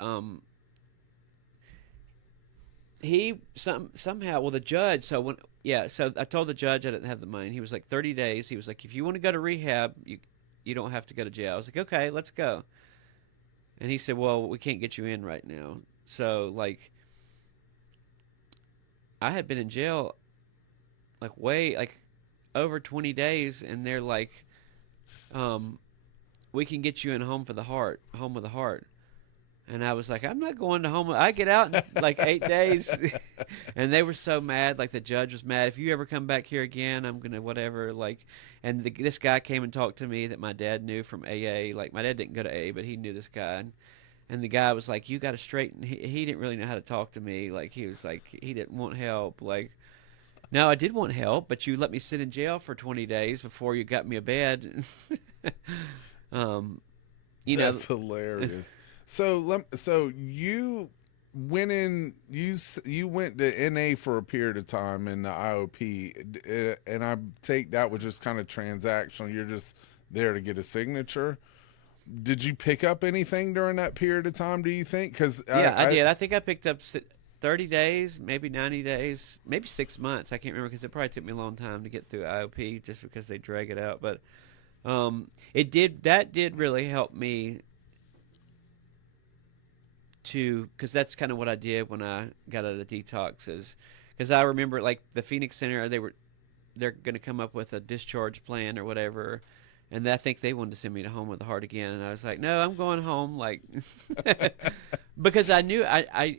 somehow, the judge. So I told the judge I didn't have the money. He was like, 30 days. He was like, if you want to go to rehab, you don't have to go to jail. I was like, okay, let's go. And he said, well, we can't get you in right now. So like, I had been in jail like over 20 days, and they're like, we can get you in home with the heart. And I was like, I'm not going to home. I get out in like 8 days. And they were so mad. Like, the judge was mad. If you ever come back here again, I'm going to whatever. Like, and this guy came and talked to me that my dad knew from AA. Like, my dad didn't go to AA, but he knew this guy. And the guy was like, you got to straighten. He didn't really know how to talk to me. Like, he was like, he didn't want help. Like, no, I did want help, but you let me sit in jail for 20 days before you got me a bed. That's hilarious. So you went you went to NA for a period of time in the IOP, and I take that was just kind of transactional. You're just there to get a signature. Did you pick up anything during that period of time, do you think? Because I did. I think I picked up 30 days, maybe 90 days, maybe 6 months. I can't remember because it probably took me a long time to get through IOP just because they drag it out. But that did really help me because that's kind of what I did when I got out of the detoxes. Because I remember, like, the Phoenix Center, they're going to come up with a discharge plan or whatever, and I think they wanted to send me to home with the heart again. And I was like, no, I'm going home, like, because I knew I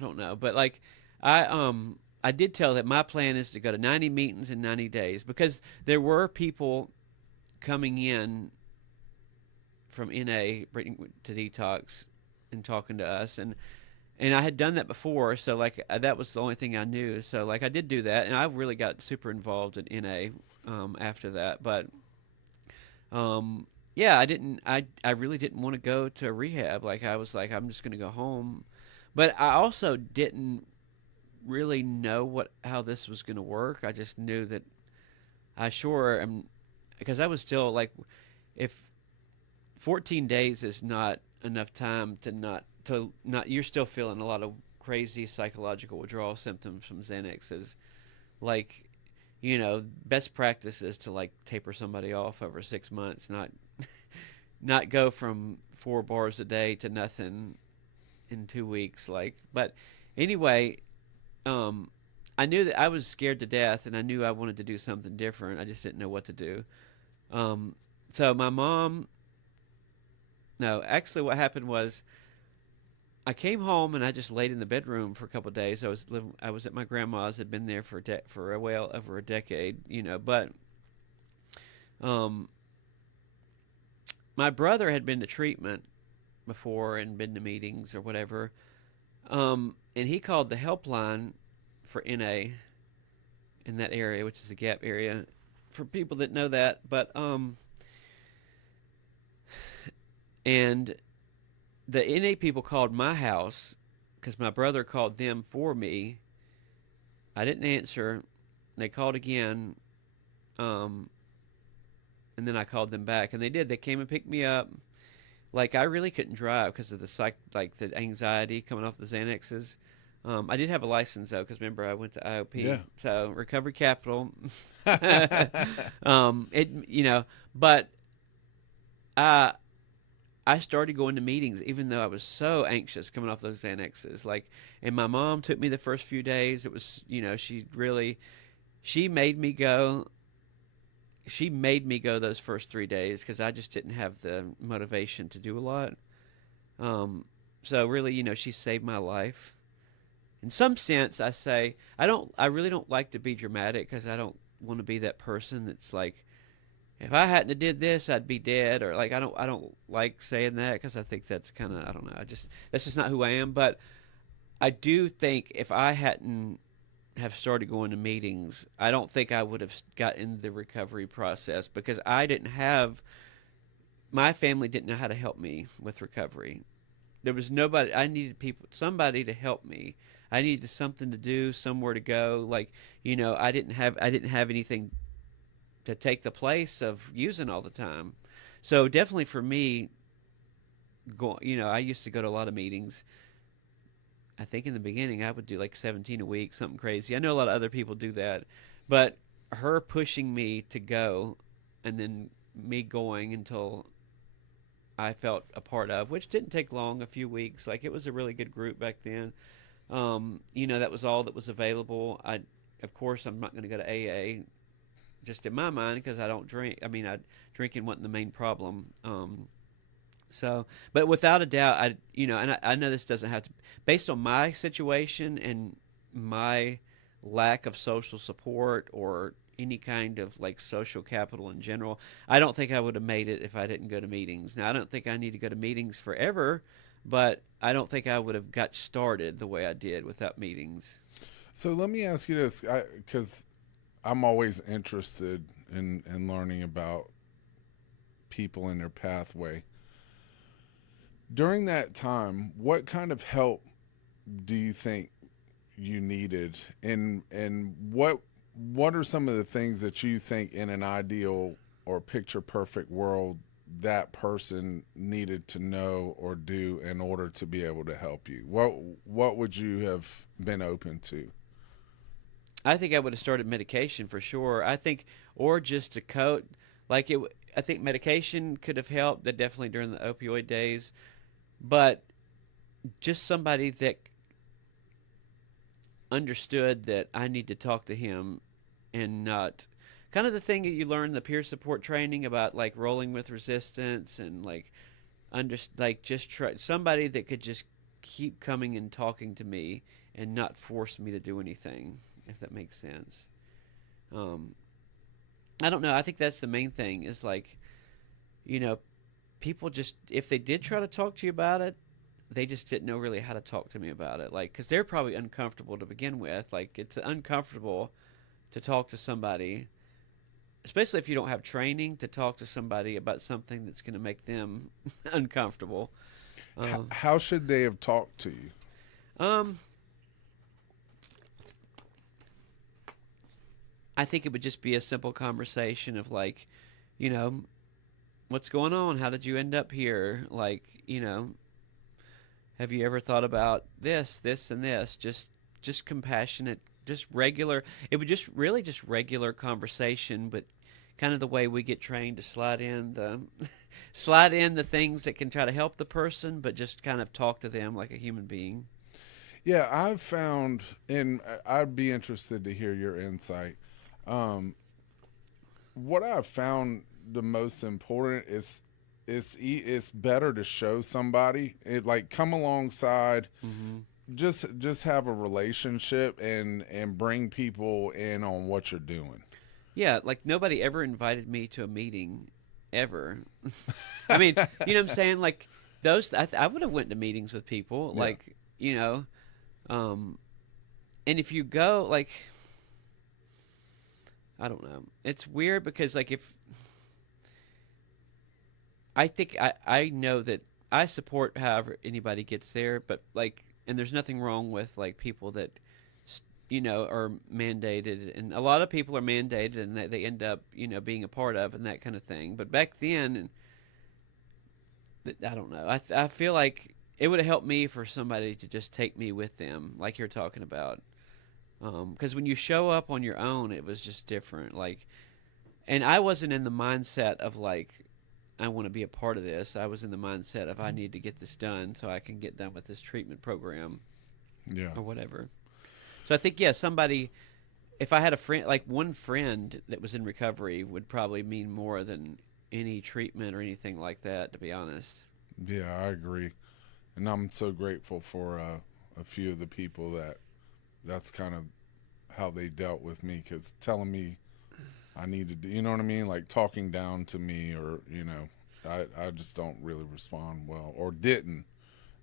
don't know, but like I did tell that my plan is to go to 90 meetings in 90 days because there were people coming in from NA bringing to detox and talking to us, and I had done that before, so like that was the only thing I knew. So like I did do that, and I really got super involved in NA after that. But yeah, I really didn't want to go to rehab. Like, I was like, I'm just gonna go home. But I also didn't really know how this was gonna work. I just knew that I sure am, because I was still like, if 14 days is not enough time to not you're still feeling a lot of crazy psychological withdrawal symptoms from Xanaxes. Like, best practice is to like taper somebody off over 6 months, not go from 4 bars a day to nothing in 2 weeks. Like, but anyway, I knew that I was scared to death, and I knew I wanted to do something different. I just didn't know what to do. Um, so my mom, no, actually, what happened was I came home and I just laid in the bedroom for a couple of days. I was at my grandma's. Had been there for a well over a decade, But um, my brother had been to treatment before and been to meetings or whatever, and he called the helpline for NA in that area, which is the Gap area, for people that know that. But and the NA people called my house because my brother called them for me. I didn't answer. They called again, and then I called them back, and they did. They came and picked me up. Like, I really couldn't drive because of the anxiety coming off the Xanaxes. I did have a license though, because remember I went to IOP, Yeah. so Recovery Capital. But I started going to meetings even though I was so anxious coming off those Xanaxes. Like, and my mom took me the first few days. It was, she made me go. She made me go those first 3 days because I just didn't have the motivation to do a lot. So really, she saved my life. In some sense, I really don't like to be dramatic because I don't want to be that person that's like, if I hadn't have did this, I'd be dead, or like I don't like saying that because I think that's kind of, I don't know, that's just not who I am. But I do think if I hadn't have started going to meetings, I don't think I would have got in the recovery process because my family didn't know how to help me with recovery. There was nobody. I needed somebody to help me. I needed something to do, somewhere to go. Like, I didn't have anything to take the place of using all the time. So definitely for me, I used to go to a lot of meetings. I think in the beginning I would do like 17 a week, something crazy. I know a lot of other people do that, but her pushing me to go and then me going until I felt a part of, which didn't take long, a few weeks. Like, it was a really good group back then. That was all that was available. Of course, I'm not going to go to AA just in my mind because I don't drink. I mean, drinking wasn't the main problem. But without a doubt, I know this doesn't have to, based on my situation and my lack of social support or any kind of like social capital in general, I don't think I would have made it if I didn't go to meetings. Now, I don't think I need to go to meetings forever, but I don't think I would have got started the way I did without meetings. So let me ask you this, because I'm always interested in learning about people in their pathway. During that time, what kind of help do you think you needed, and what are some of the things that you think in an ideal or picture perfect world that person needed to know or do in order to be able to help you? What would you have been open to? I think I would have started medication for sure. I think, or just a coat, like it. I think medication could have helped. That definitely during the opioid days, but just somebody that understood that I need to talk to him, and not kind of the thing that you learn in the peer support training about, like rolling with resistance, and like just try somebody that could just keep coming and talking to me and not force me to do anything, if that makes sense. I don't know. I think that's the main thing is like, people just, if they did try to talk to you about it, they just didn't know really how to talk to me about it. Like, because they're probably uncomfortable to begin with. Like, it's uncomfortable to talk to somebody, especially if you don't have training, to talk to somebody about something that's going to make them uncomfortable. How should they have talked to you? I think it would just be a simple conversation of like, you know, what's going on? How did you end up here? Like, you know, have you ever thought about this, this, and this? Just compassionate, just regular. It would just really just regular conversation, but kind of the way we get trained to slide in the slide in the things that can try to help the person, but just kind of talk to them like a human being. Yeah, I've found, and I'd be interested to hear your insight. What I've found the most important is it's better to show somebody it, like come alongside, just have a relationship and bring people in on what you're doing. Yeah, like nobody ever invited me to a meeting ever. I mean, you know what I'm saying? Like those, I would have went to meetings with people, Yeah. like, you know, and if you go, like, I don't know, it's weird because like if I think I know that I support however anybody gets there, but like, and there's nothing wrong with like people that, you know, are mandated, and a lot of people are mandated, and they end up, you know, being a part of and that kind of thing. But back then, I don't know. I feel like it would have helped me for somebody to just take me with them, like you're talking about. Because when you show up on your own, it was just different. Like, and I wasn't in the mindset of like, I want to be a part of this. I was in the mindset of I need to get this done so I can get done with this treatment program Yeah. or whatever. So I think, yeah, somebody, if I had a friend, like one friend that was in recovery would probably mean more than any treatment or anything like that, to be honest. Yeah, I agree. And I'm so grateful for a few of the people that's kind of how they dealt with me, because telling me I needed to, you know what I mean? Like talking down to me, or, you know, I just don't really respond well, or didn't.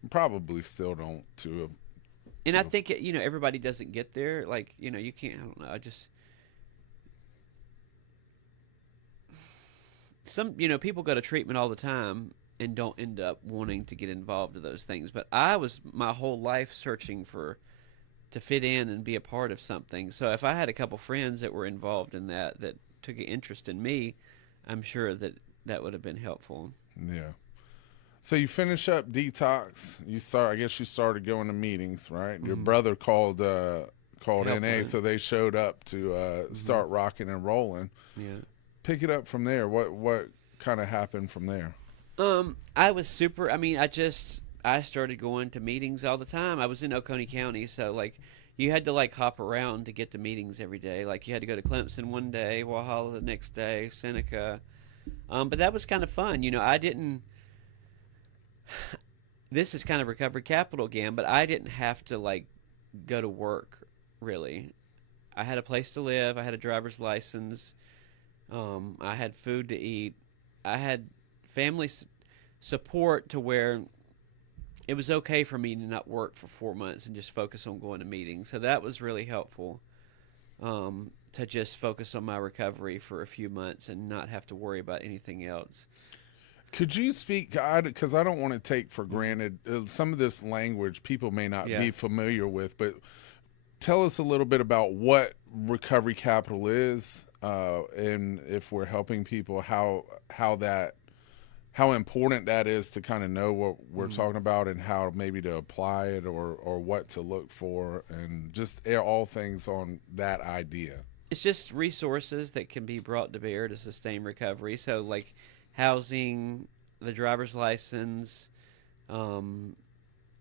Probably still don't to And I think, you know, everybody doesn't get there. Like, you know, you can't, I don't know, I just, some, you know, people go to treatment all the time and don't end up wanting to get involved in those things. But I was my whole life searching to fit in and be a part of something. So if I had a couple friends that were involved in that took an interest in me, I'm sure that would have been helpful. yeah. So you finish up detox. I guess you started going to meetings, right? Your brother called NA, Helpline. so they showed up to start rocking and rolling. Yeah. Pick it up from there. What kind of happened from there? I was super. I mean, I started going to meetings all the time. I was in Oconee County, so like you had to like hop around to get to meetings every day. Like you had to go to Clemson one day, Walhalla the next day, Seneca. But that was kind of fun. You know, I didn't. This is kind of recovery capital again, but I didn't have to like go to work really. I had a place to live. I had a driver's license. I had food to eat. I had family support to where it was okay for me to not work for 4 months and just focus on going to meetings. So that was really helpful, to just focus on my recovery for a few months and not have to worry about anything else. Could you speak, because I don't want to take for granted some of this language people may not be familiar with, but tell us a little bit about what recovery capital is, and if we're helping people, how important that is to kind of know what we're talking about, and how maybe to apply it, or what to look for, and just all things on that idea. It's just resources that can be brought to bear to sustain recovery. So like housing, the driver's license, you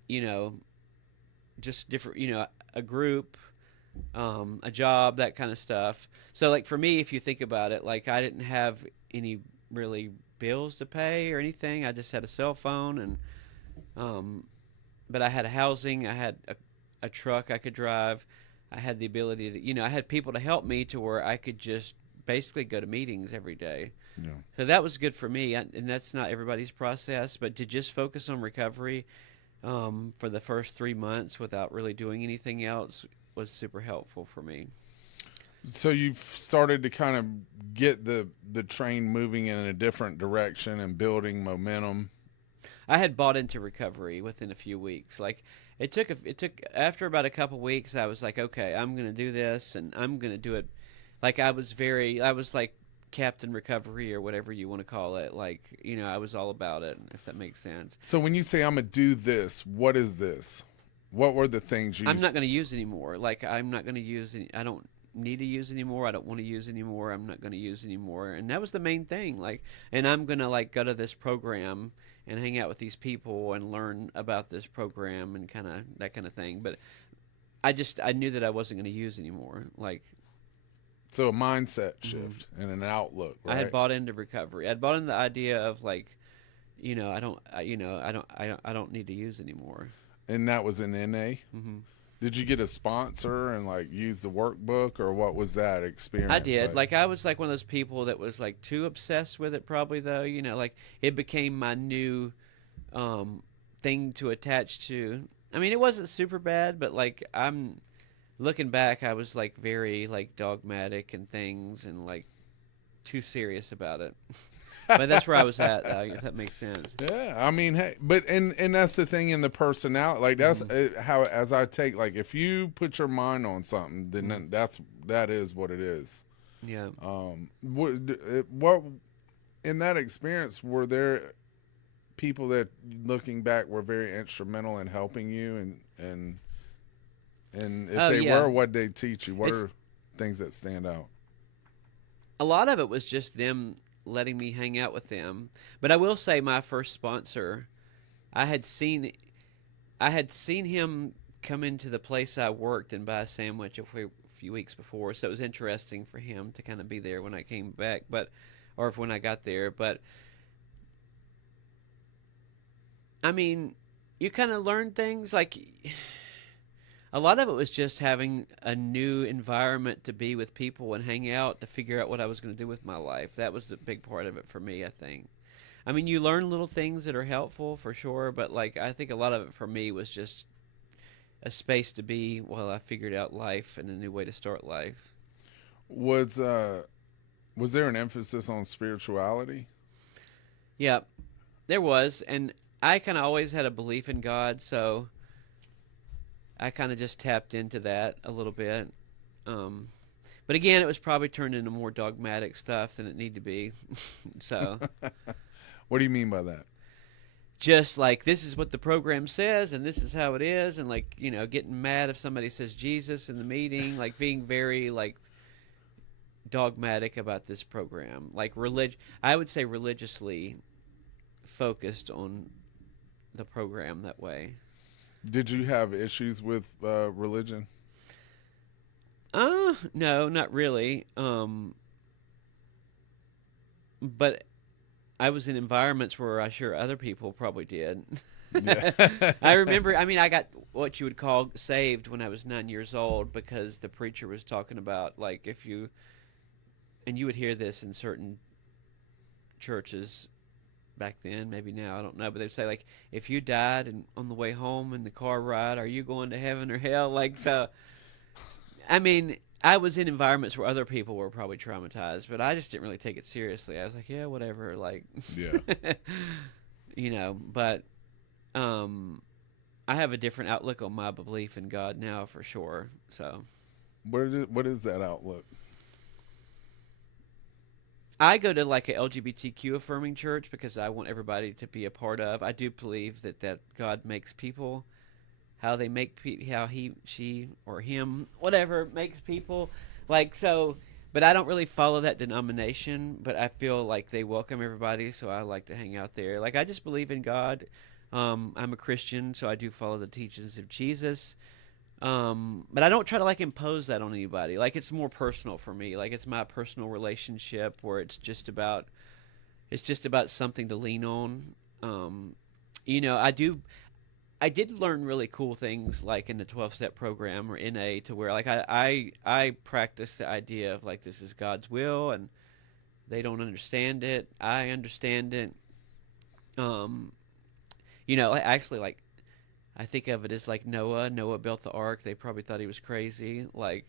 know, just different, you know, a group, a job, that kind of stuff. So like for me, if you think about it, like I didn't have any really bills to pay or anything. I just had a cell phone, and but I had housing, I had a truck I could drive, I had the ability to, you know, I had people to help me to where I could just basically go to meetings every day. Yeah. So that was good for me, and that's not everybody's process, but to just focus on recovery for the first 3 months without really doing anything else was super helpful for me. So you've started to kind of get the train moving in a different direction and building momentum. I had bought into recovery within a few weeks. Like it took after about a couple weeks, I was like, okay, I'm gonna do this, and I'm gonna do it. Like I was like Captain Recovery or whatever you want to call it. Like, you know, I was all about it, if that makes sense. So when you say I'm gonna do this, what is this? What were the things you? I'm not going to use anymore. Like I'm not going to use any, I don't need to use anymore. I don't want to use anymore. I'm not going to use anymore. And that was the main thing. Like, and I'm going to like go to this program and hang out with these people and learn about this program and kind of that kind of thing. But I knew that I wasn't going to use anymore. Like, So a mindset shift and an outlook. Right? I had bought into recovery. I'd bought into the idea of like, you know, I don't need to use anymore. And that was in NA. Mm-hmm. Did you get a sponsor and like use the workbook, or what was that experience? I did. Like I was like one of those people that was like too obsessed with it, probably though. You know, like it became my new thing to attach to. I mean, it wasn't super bad, but like I'm looking back, I was like very like dogmatic and things, and like too serious about it. But that's where I was at, if that makes sense. Yeah, I mean, hey, but and that's the thing in the personality. Like that's how, as I take, like if you put your mind on something, then that is what it is. Yeah. What in that experience were there people that, looking back, were very instrumental in helping you, and if they were, what did they teach you? What are things that stand out? A lot of it was just them letting me hang out with them. But I will say my first sponsor, I had seen him come into the place I worked and buy a sandwich a few weeks before, so it was interesting for him to kind of be there when I came back, or when I got there. But I mean, you kind of learn things. Like a lot of it was just having a new environment to be with people and hang out to figure out what I was going to do with my life. That was the big part of it for me, I think. I mean, you learn little things that are helpful for sure, but like I think a lot of it for me was just a space to be while I figured out life and a new way to start life. Was there an emphasis on spirituality? Yeah, there was, and I kind of always had a belief in God, so I kind of just tapped into that a little bit. But again, it was probably turned into more dogmatic stuff than it needed to be. So what do you mean by that? Just like, this is what the program says and this is how it is, and like, you know, getting mad if somebody says Jesus in the meeting, like being very like dogmatic about this program. Like I would say religiously focused on the program that way. Did you have issues with religion? No, not really. But I was in environments where I'm sure other people probably did. Yeah. I remember, I mean, I got what you would call saved when I was 9 years old because the preacher was talking about, like, and you would hear this in certain churches back then, maybe now, I don't know, but they'd say, like, if you died and on the way home in the car ride, are you going to heaven or hell? Like, so, I mean, I was in environments where other people were probably traumatized, but I just didn't really take it seriously. I was like, yeah, whatever, like, yeah, you know, but I have a different outlook on my belief in God now, for sure. So, what is that outlook? I go to like a LGBTQ affirming church because I want everybody to be a part of. I do believe that God makes people how they make how he, she, or him, whatever, makes people. Like, so, but I don't really follow that denomination, but I feel like they welcome everybody, so I like to hang out there. Like, I just believe in God. I'm a Christian, so I do follow the teachings of Jesus. But I don't try to like impose that on anybody. Like, it's more personal for me. Like, it's my personal relationship where it's just about something to lean on. You know, I did learn really cool things like in the 12-step program or NA, to where like I practice the idea of like, this is God's will and they don't understand it. I understand it. You know, actually, like, I think of it as like Noah built the ark. They probably thought he was crazy, like,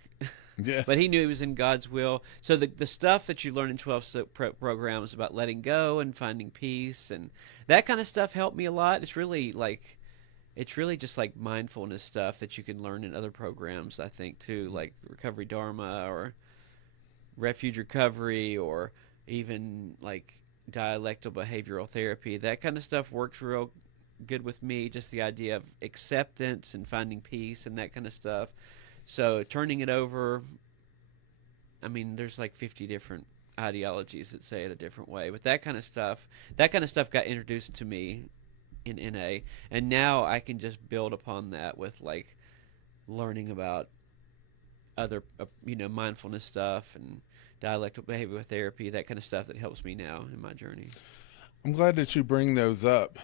yeah. but he knew he was in God's will. So the stuff that you learn in 12-step programs about letting go and finding peace and that kind of stuff helped me a lot. It's really just like mindfulness stuff that you can learn in other programs, I think, too, like Recovery Dharma or refuge recovery or even like dialectical behavioral therapy. That kind of stuff works real good with me. Just the idea of acceptance and finding peace and that kind of stuff. So turning it over, I mean, there's like 50 different ideologies that say it a different way, but that kind of stuff got introduced to me in NA, and now I can just build upon that with like learning about other mindfulness stuff and dialectical behavioral therapy, that kind of stuff that helps me now in my journey. I'm glad that you bring those up.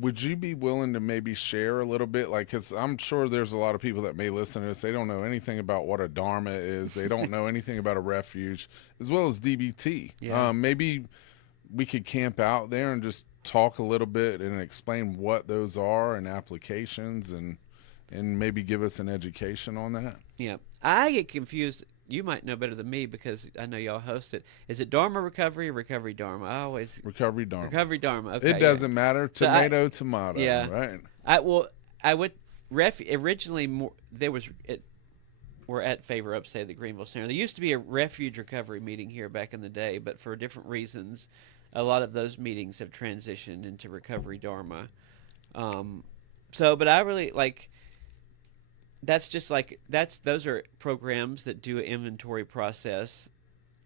Would you be willing to maybe share a little bit? Like, because I'm sure there's a lot of people that may listen to this. They don't know anything about what a Dharma is. They don't know anything about a refuge, as well as DBT. Yeah. Maybe we could camp out there and just talk a little bit and explain what those are and applications, and maybe give us an education on that. Yeah. I get confused. You might know better than me because I know y'all host it. Is it Dharma Recovery or Recovery Dharma? I always Recovery Dharma. Recovery Dharma. Okay, It doesn't matter. So Tomato. yeah. Right. I would originally we're at Favor Upstate at the Greenville Center. There used to be a refuge recovery meeting here back in the day, but for different reasons, a lot of those meetings have transitioned into Recovery Dharma. But I really like. Those are programs that do an inventory process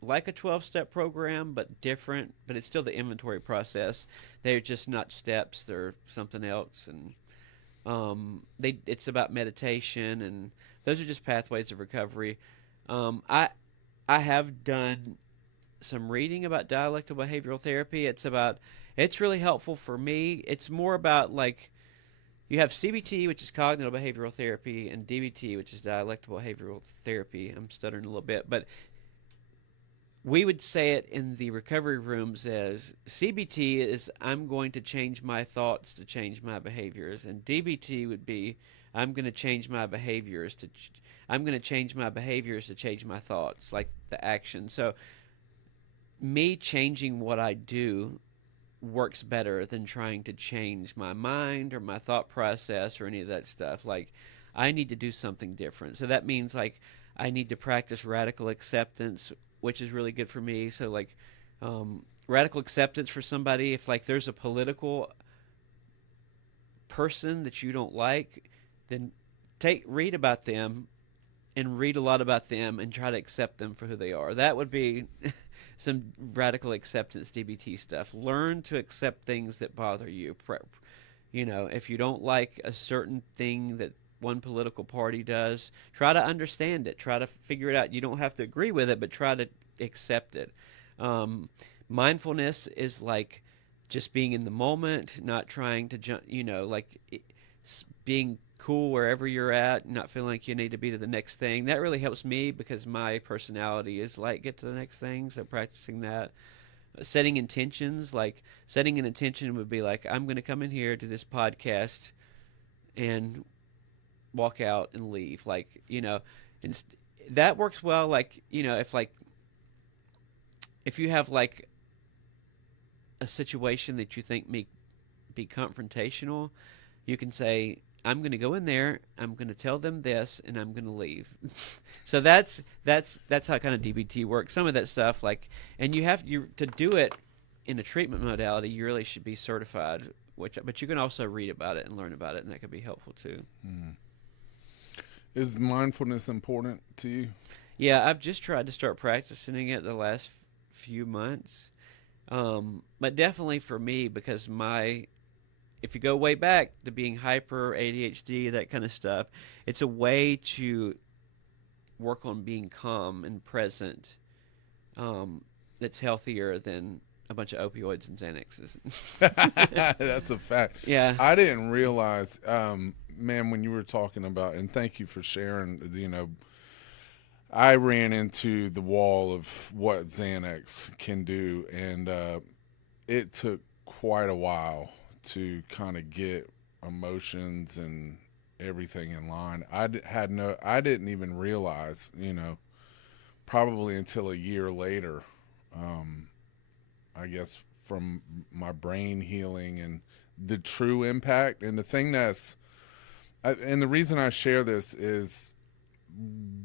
like a 12-step program, but different, but it's still the inventory process. They're just not steps, they're something else. And it's about meditation, and those are just pathways of recovery. I have done some reading about dialectical behavioral therapy. It's really helpful for me. It's more about like, you have CBT, which is cognitive behavioral therapy, and DBT, which is dialectical behavioral therapy. I'm stuttering a little bit, but we would say it in the recovery rooms as CBT is I'm going to change my thoughts to change my behaviors, and DBT would be I'm going to change my behaviors to change my thoughts, like the action. So me changing what I do works better than trying to change my mind or my thought process or any of that stuff. Like, I need to do something different. So that means like I need to practice radical acceptance, which is really good for me. So like radical acceptance for somebody, if like there's a political person that you don't like, then read about them and read a lot about them and try to accept them for who they are. That would be some radical acceptance DBT stuff. Learn to accept things that bother you. If you don't like a certain thing that one political party does, try to understand it. Try to figure it out. You don't have to agree with it, but try to accept it. Mindfulness is like just being in the moment, not trying to jump, being cool wherever you're at, not feeling like you need to be to the next thing. That really helps me because my personality is like get to the next thing, so practicing that. Setting intentions, like setting an intention would be like, I'm going to come in here to this podcast and walk out and leave. Like, and that works well. Like, if you have like a situation that you think may be confrontational, you can say, I'm going to go in there, I'm going to tell them this, and I'm going to leave. So that's how kind of DBT works. Some of that stuff, like, and to do it in a treatment modality, you really should be certified. But you can also read about it and learn about it, and that could be helpful too. Is mindfulness important to you? Yeah, I've just tried to start practicing it the last few months, but definitely for me because if you go way back to being hyper, ADHD, that kind of stuff, it's a way to work on being calm and present that's healthier than a bunch of opioids and Xanaxes. That's a fact. Yeah. I didn't realize, man, when you were talking about, and thank you for sharing, I ran into the wall of what Xanax can do, and it took quite a while to kind of get emotions and everything in line. I didn't even realize, probably until a year later, I guess from my brain healing and the true impact. And the thing and the reason I share this is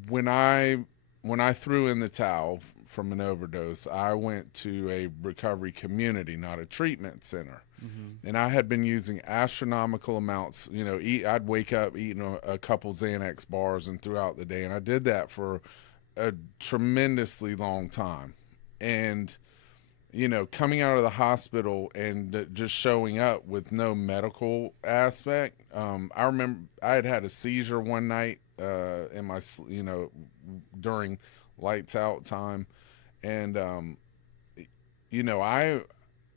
when I when I threw in the towel from an overdose, I went to a recovery community, not a treatment center. And I had been using astronomical amounts. I'd wake up eating a couple Xanax bars and throughout the day, and I did that for a tremendously long time. And coming out of the hospital and just showing up with no medical aspect. I remember I had a seizure one night in my, during lights out time, and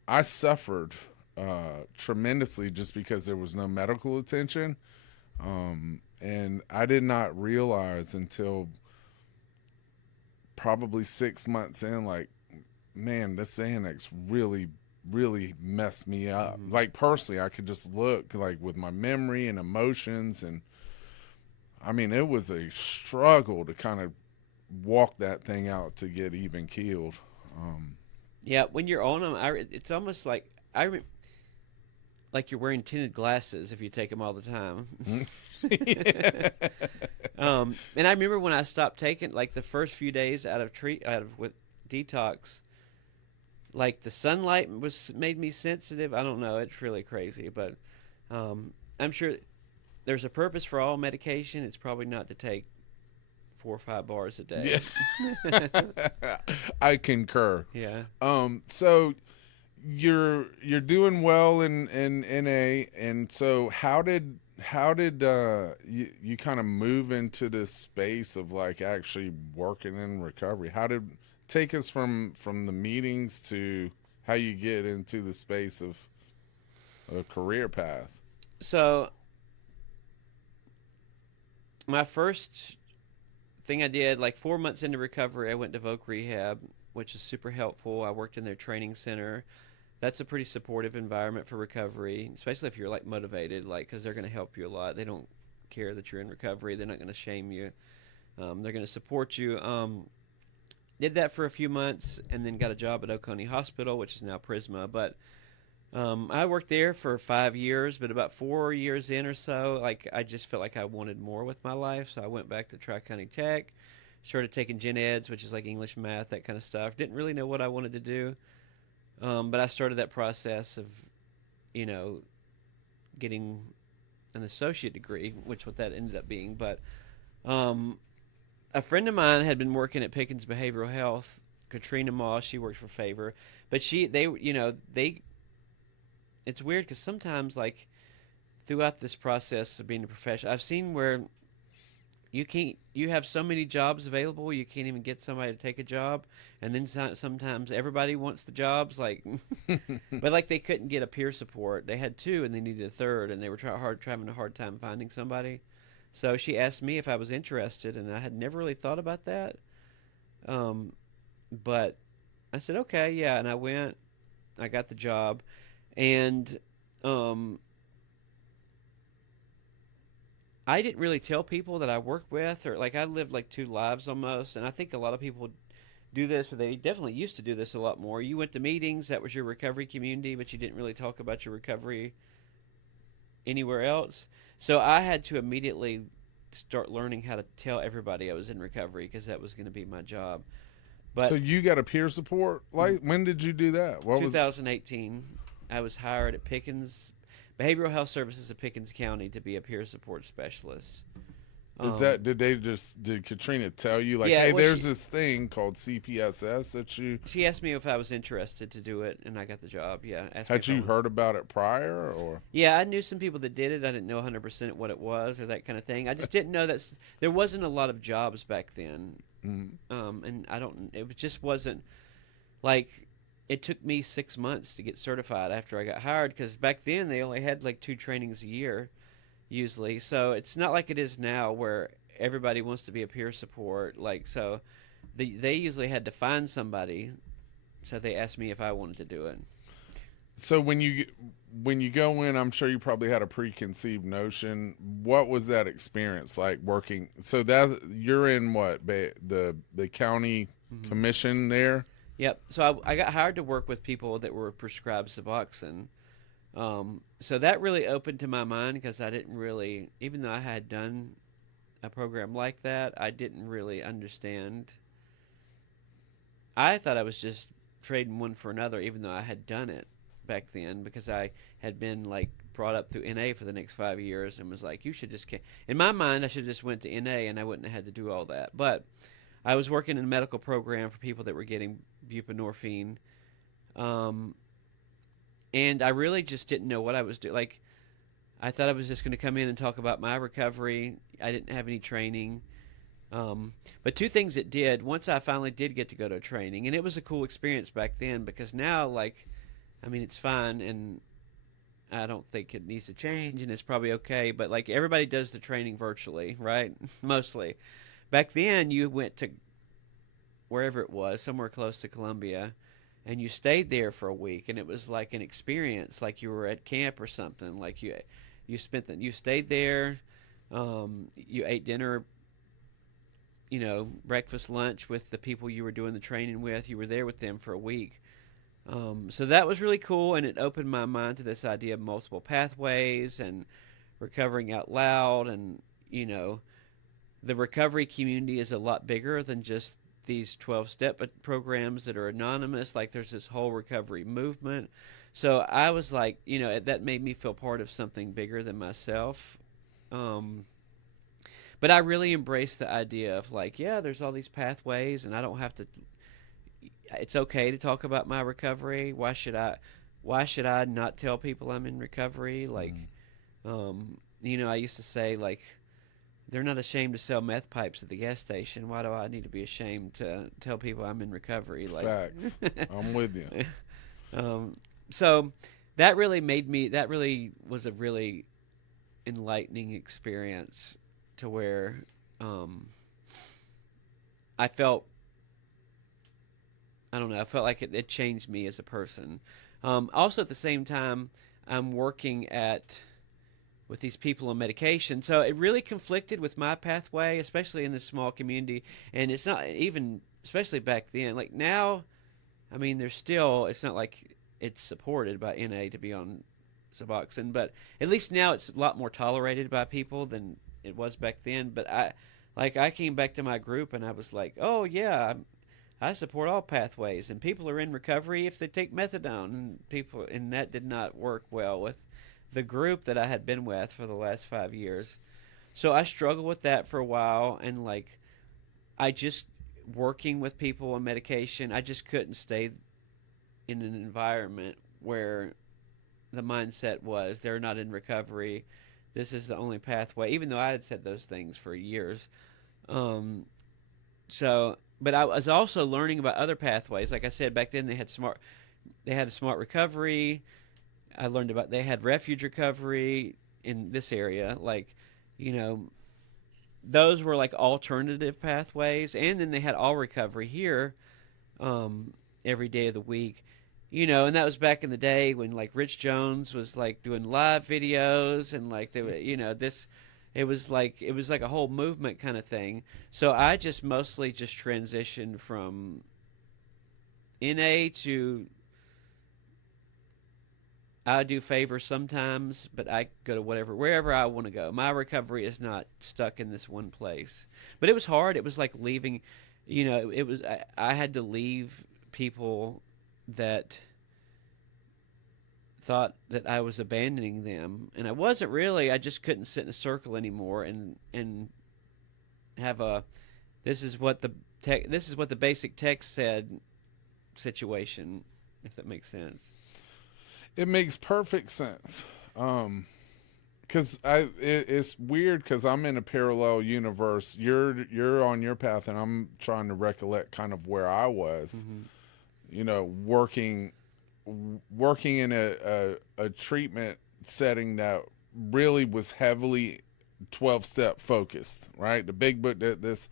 I suffered tremendously just because there was no medical attention, and I did not realize until probably 6 months in, like, man, this Xanax really messed me up. Like, personally, I could just look, like, with my memory and emotions, and I mean, it was a struggle to kind of walk that thing out to get even keeled. Yeah, when you're on them, it's almost like like you're wearing tinted glasses if you take them all the time. And I remember when I stopped taking, like, the first few days with detox, like, the sunlight made me sensitive. I don't know, it's really crazy, but I'm sure there's a purpose for all medication. It's probably not to take 4 or 5 bars a day. Yeah. I concur. Yeah. So you're doing well in NA, and so how did you kind of move into this space of, like, actually working in recovery? How did take us from the meetings to how you get into the space of a career path? So my first thing I did, like 4 months into recovery, I went to Voc Rehab, which is super helpful. I worked in their training center. That's a pretty supportive environment for recovery, especially if you're, like, motivated, like, because they're going to help you a lot. They don't care that you're in recovery. They're not going to shame you. They're going to support you. Did that for a few months and then got a job at Oconee Hospital, which is now Prisma. But I worked there for 5 years, but about 4 years in or so, like, I just felt like I wanted more with my life. So I went back to Tri-County Tech, started taking gen eds, which is like English, math, that kind of stuff. Didn't really know what I wanted to do. But I started that process of, getting an associate degree, which what that ended up being. But a friend of mine had been working at Pickens Behavioral Health, Katrina Moss. She worked for Favor, but it's weird because sometimes, like, throughout this process of being a professional, I've seen where you have so many jobs available, you can't even get somebody to take a job, and then sometimes everybody wants the jobs, like, but, like, they couldn't get a peer support. They had 2 and they needed a 3rd, and they were having a hard time finding somebody. So she asked me if I was interested, and I had never really thought about that. But I said, okay, yeah, and I went. I got the job, and I didn't really tell people that I worked with, or, like, I lived, like, 2 lives almost, and I think a lot of people do this, or they definitely used to do this a lot more. You went to meetings, that was your recovery community, but you didn't really talk about your recovery anywhere else. So I had to immediately start learning how to tell everybody I was in recovery, because that was going to be my job. But so you got a peer support? Like, when did you do that? 2018, I was hired at Pickens Behavioral Health Services of Pickens County to be a peer support specialist. Did Katrina tell you, like, hey, there's this thing called CPSS that you... She asked me if I was interested to do it, and I got the job, yeah. Had you heard about it prior, or...? Yeah, I knew some people that did it. I didn't know 100% what it was or that kind of thing. I just didn't know that there wasn't a lot of jobs back then. Mm-hmm. And it just wasn't, like, it took me 6 months to get certified after I got hired, because back then they only had, like, 2 trainings a year. Usually, so it's not like it is now where everybody wants to be a peer support. Like, so they usually had to find somebody, so they asked me if I wanted to do it. So when you go in, I'm sure you probably had a preconceived notion. What was that experience like working? So that you're in what, the county commission there? Yep. So I got hired to work with people that were prescribed Suboxone. So that really opened to my mind, because I didn't really, even though I had done a program like that, I didn't really understand. I thought I was just trading one for another, even though I had done it back then because I had been like brought up through NA for the next 5 years and was like, you should just. In my mind, I should have just went to NA and I wouldn't have had to do all that. But I was working in a medical program for people that were getting buprenorphine, um, and I really just didn't know what I was doing. Like, I thought I was just going to come in and talk about my recovery. I didn't have any training. But two things it did, once I finally did get to go to a training, and it was a cool experience back then because now, like, I mean, it's fine and I don't think it needs to change and it's probably okay, but like everybody does the training virtually, right? Mostly. Back then, you went to wherever it was, somewhere close to Columbia, and you stayed there for a week, and it was like an experience, like you were at camp or something. Like you stayed there, you ate dinner, breakfast, lunch with the people you were doing the training with. You were there with them for a week. So that was really cool, and it opened my mind to this idea of multiple pathways and recovering out loud. And, the recovery community is a lot bigger than just these 12-step programs that are anonymous. Like, there's this whole recovery movement. So I was like, that made me feel part of something bigger than myself. But I really embraced the idea of like, yeah, there's all these pathways, and I don't have to. It's okay to talk about my recovery. Why should I? Why should I not tell people I'm in recovery? Like, I used to say like, they're not ashamed to sell meth pipes at the gas station. Why do I need to be ashamed to tell people I'm in recovery? Like, Facts. I'm with you. So that really made me. That really was a really enlightening experience to where I felt. I don't know. I felt like it changed me as a person. Also, at the same time, I'm working with these people on medication, so it really conflicted with my pathway, especially in this small community. And it's not even, especially back then. Like now, I mean, there's still. It's not like it's supported by NA to be on Suboxone, but at least now it's a lot more tolerated by people than it was back then. But I came back to my group and I was like, oh yeah. I support all pathways, and people are in recovery if they take methadone. And that did not work well with the group that I had been with for the last 5 years. So I struggled with that for a while, and like, I just working with people on medication, I just couldn't stay in an environment where the mindset was they're not in recovery. This is the only pathway, even though I had said those things for years. But I was also learning about other pathways. Like I said, back then they had a smart recovery. I learned about they had refuge recovery in this area. Like, those were like alternative pathways. And then they had all recovery here, every day of the week. And that was back in the day when like Rich Jones was like doing live videos and like they were, this. It was like a whole movement kind of thing. So I just mostly just transitioned from NA to I do favors sometimes, but I go to wherever I want to go. My recovery is not stuck in this one place. But it was hard. It was like leaving, I had to leave people that thought that I was abandoning them, and I wasn't really. I just couldn't sit in a circle anymore and have a this is what the basic text said situation, if that makes sense. It makes perfect sense. Because it's weird because I'm in a parallel universe. You're on your path, and I'm trying to recollect kind of where I was. Working in a treatment setting that really was heavily 12-step focused, right? The big book did this,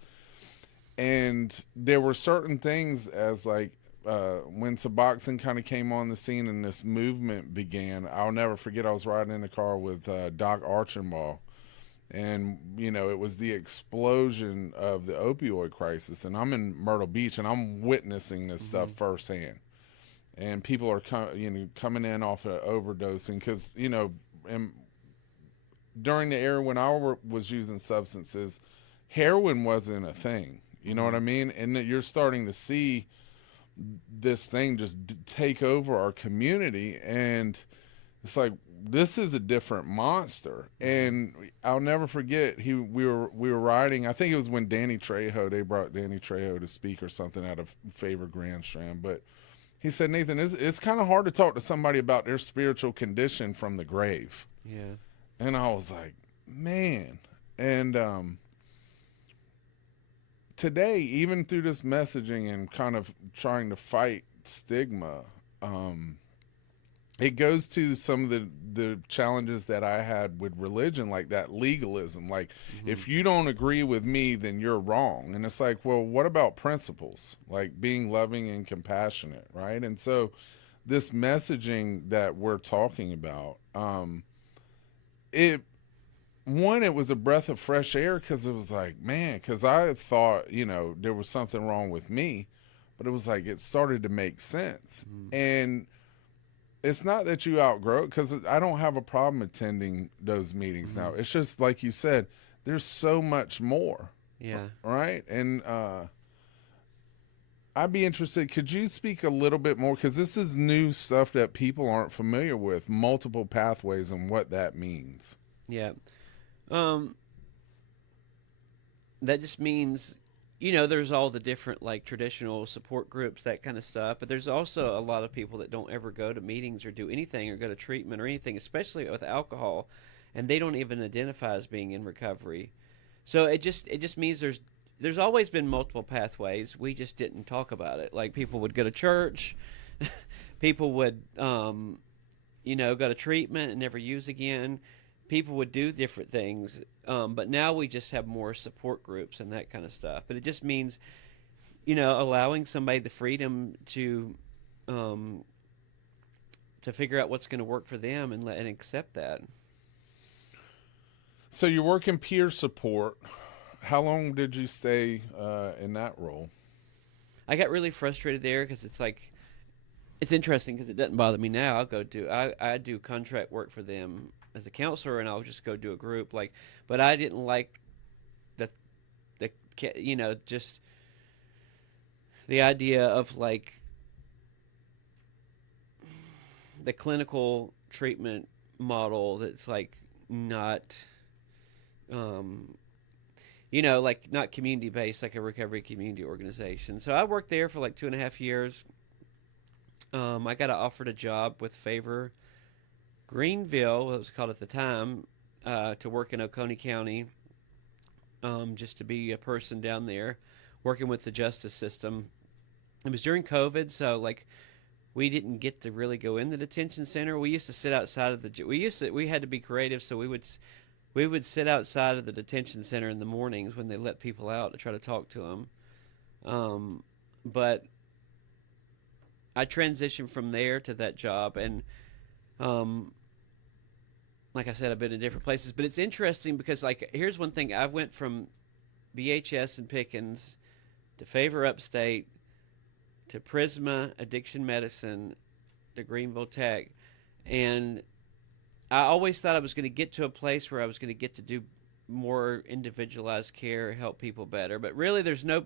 and there were certain things as like when Suboxone kind of came on the scene and this movement began. I'll never forget, I was riding in the car with Doc Archambault, and it was the explosion of the opioid crisis, and I'm in Myrtle Beach and I'm witnessing this stuff firsthand. And people are coming in off of overdosing because during the era when was using substances, heroin wasn't a thing. You know what I mean? And that you're starting to see this thing just take over our community, and it's like this is a different monster. And I'll never forget we were riding. I think it was when they brought Danny Trejo to speak or something out of Favor Grandstand, but he said, Nathan, it's kind of hard to talk to somebody about their spiritual condition from the grave. Yeah. And I was like, man. And today, even through this messaging and kind of trying to fight stigma, it goes to some of the challenges that I had with religion, like that legalism. Like, if you don't agree with me, then you're wrong. And it's like, well, what about principles? Like being loving and compassionate, right? And so this messaging that we're talking about, it was a breath of fresh air, because it was like, man, because I thought, there was something wrong with me, but it was like it started to make sense. And it's not that you outgrow it, because I don't have a problem attending those meetings now. It's just like you said, there's so much more. Yeah. Right? And I'd be interested, could you speak a little bit more, because this is new stuff that people aren't familiar with, multiple pathways and what that means. Yeah. That just means, there's all the different like traditional support groups, that kind of stuff, but there's also a lot of people that don't ever go to meetings or do anything or go to treatment or anything, especially with alcohol, and they don't even identify as being in recovery. So it just means there's always been multiple pathways. We just didn't talk about it. Like, people would go to church, people would go to treatment and never use again. People would do different things, but now we just have more support groups and that kind of stuff. But it just means, allowing somebody the freedom to figure out what's going to work for them and accept that. So you're working peer support. How long did you stay in that role? I got really frustrated there, because it's interesting, because it doesn't bother me now. I do contract work for them as a counselor, and I'll just go do a group, but I didn't like just the idea of the clinical treatment model that's not not community based, like a recovery community organization. So I worked there for 2.5 years. I got offered a job with Favor Greenville, what it was called at the time, to work in Oconee County, just to be a person down there working with the justice system. It was during COVID, so we didn't get to really go in the detention center. We used to sit outside of we had to be creative, so we would sit outside of the detention center in the mornings when they let people out to try to talk to them. But I transitioned from there to that job, and like I said, I've been in different places, but it's interesting because here's one thing. I went from BHS and Pickens to Favor Upstate to Prisma Addiction Medicine to Greenville Tech, and I always thought I was going to get to a place where I was going to get to do more individualized care, help people better. But really, there's not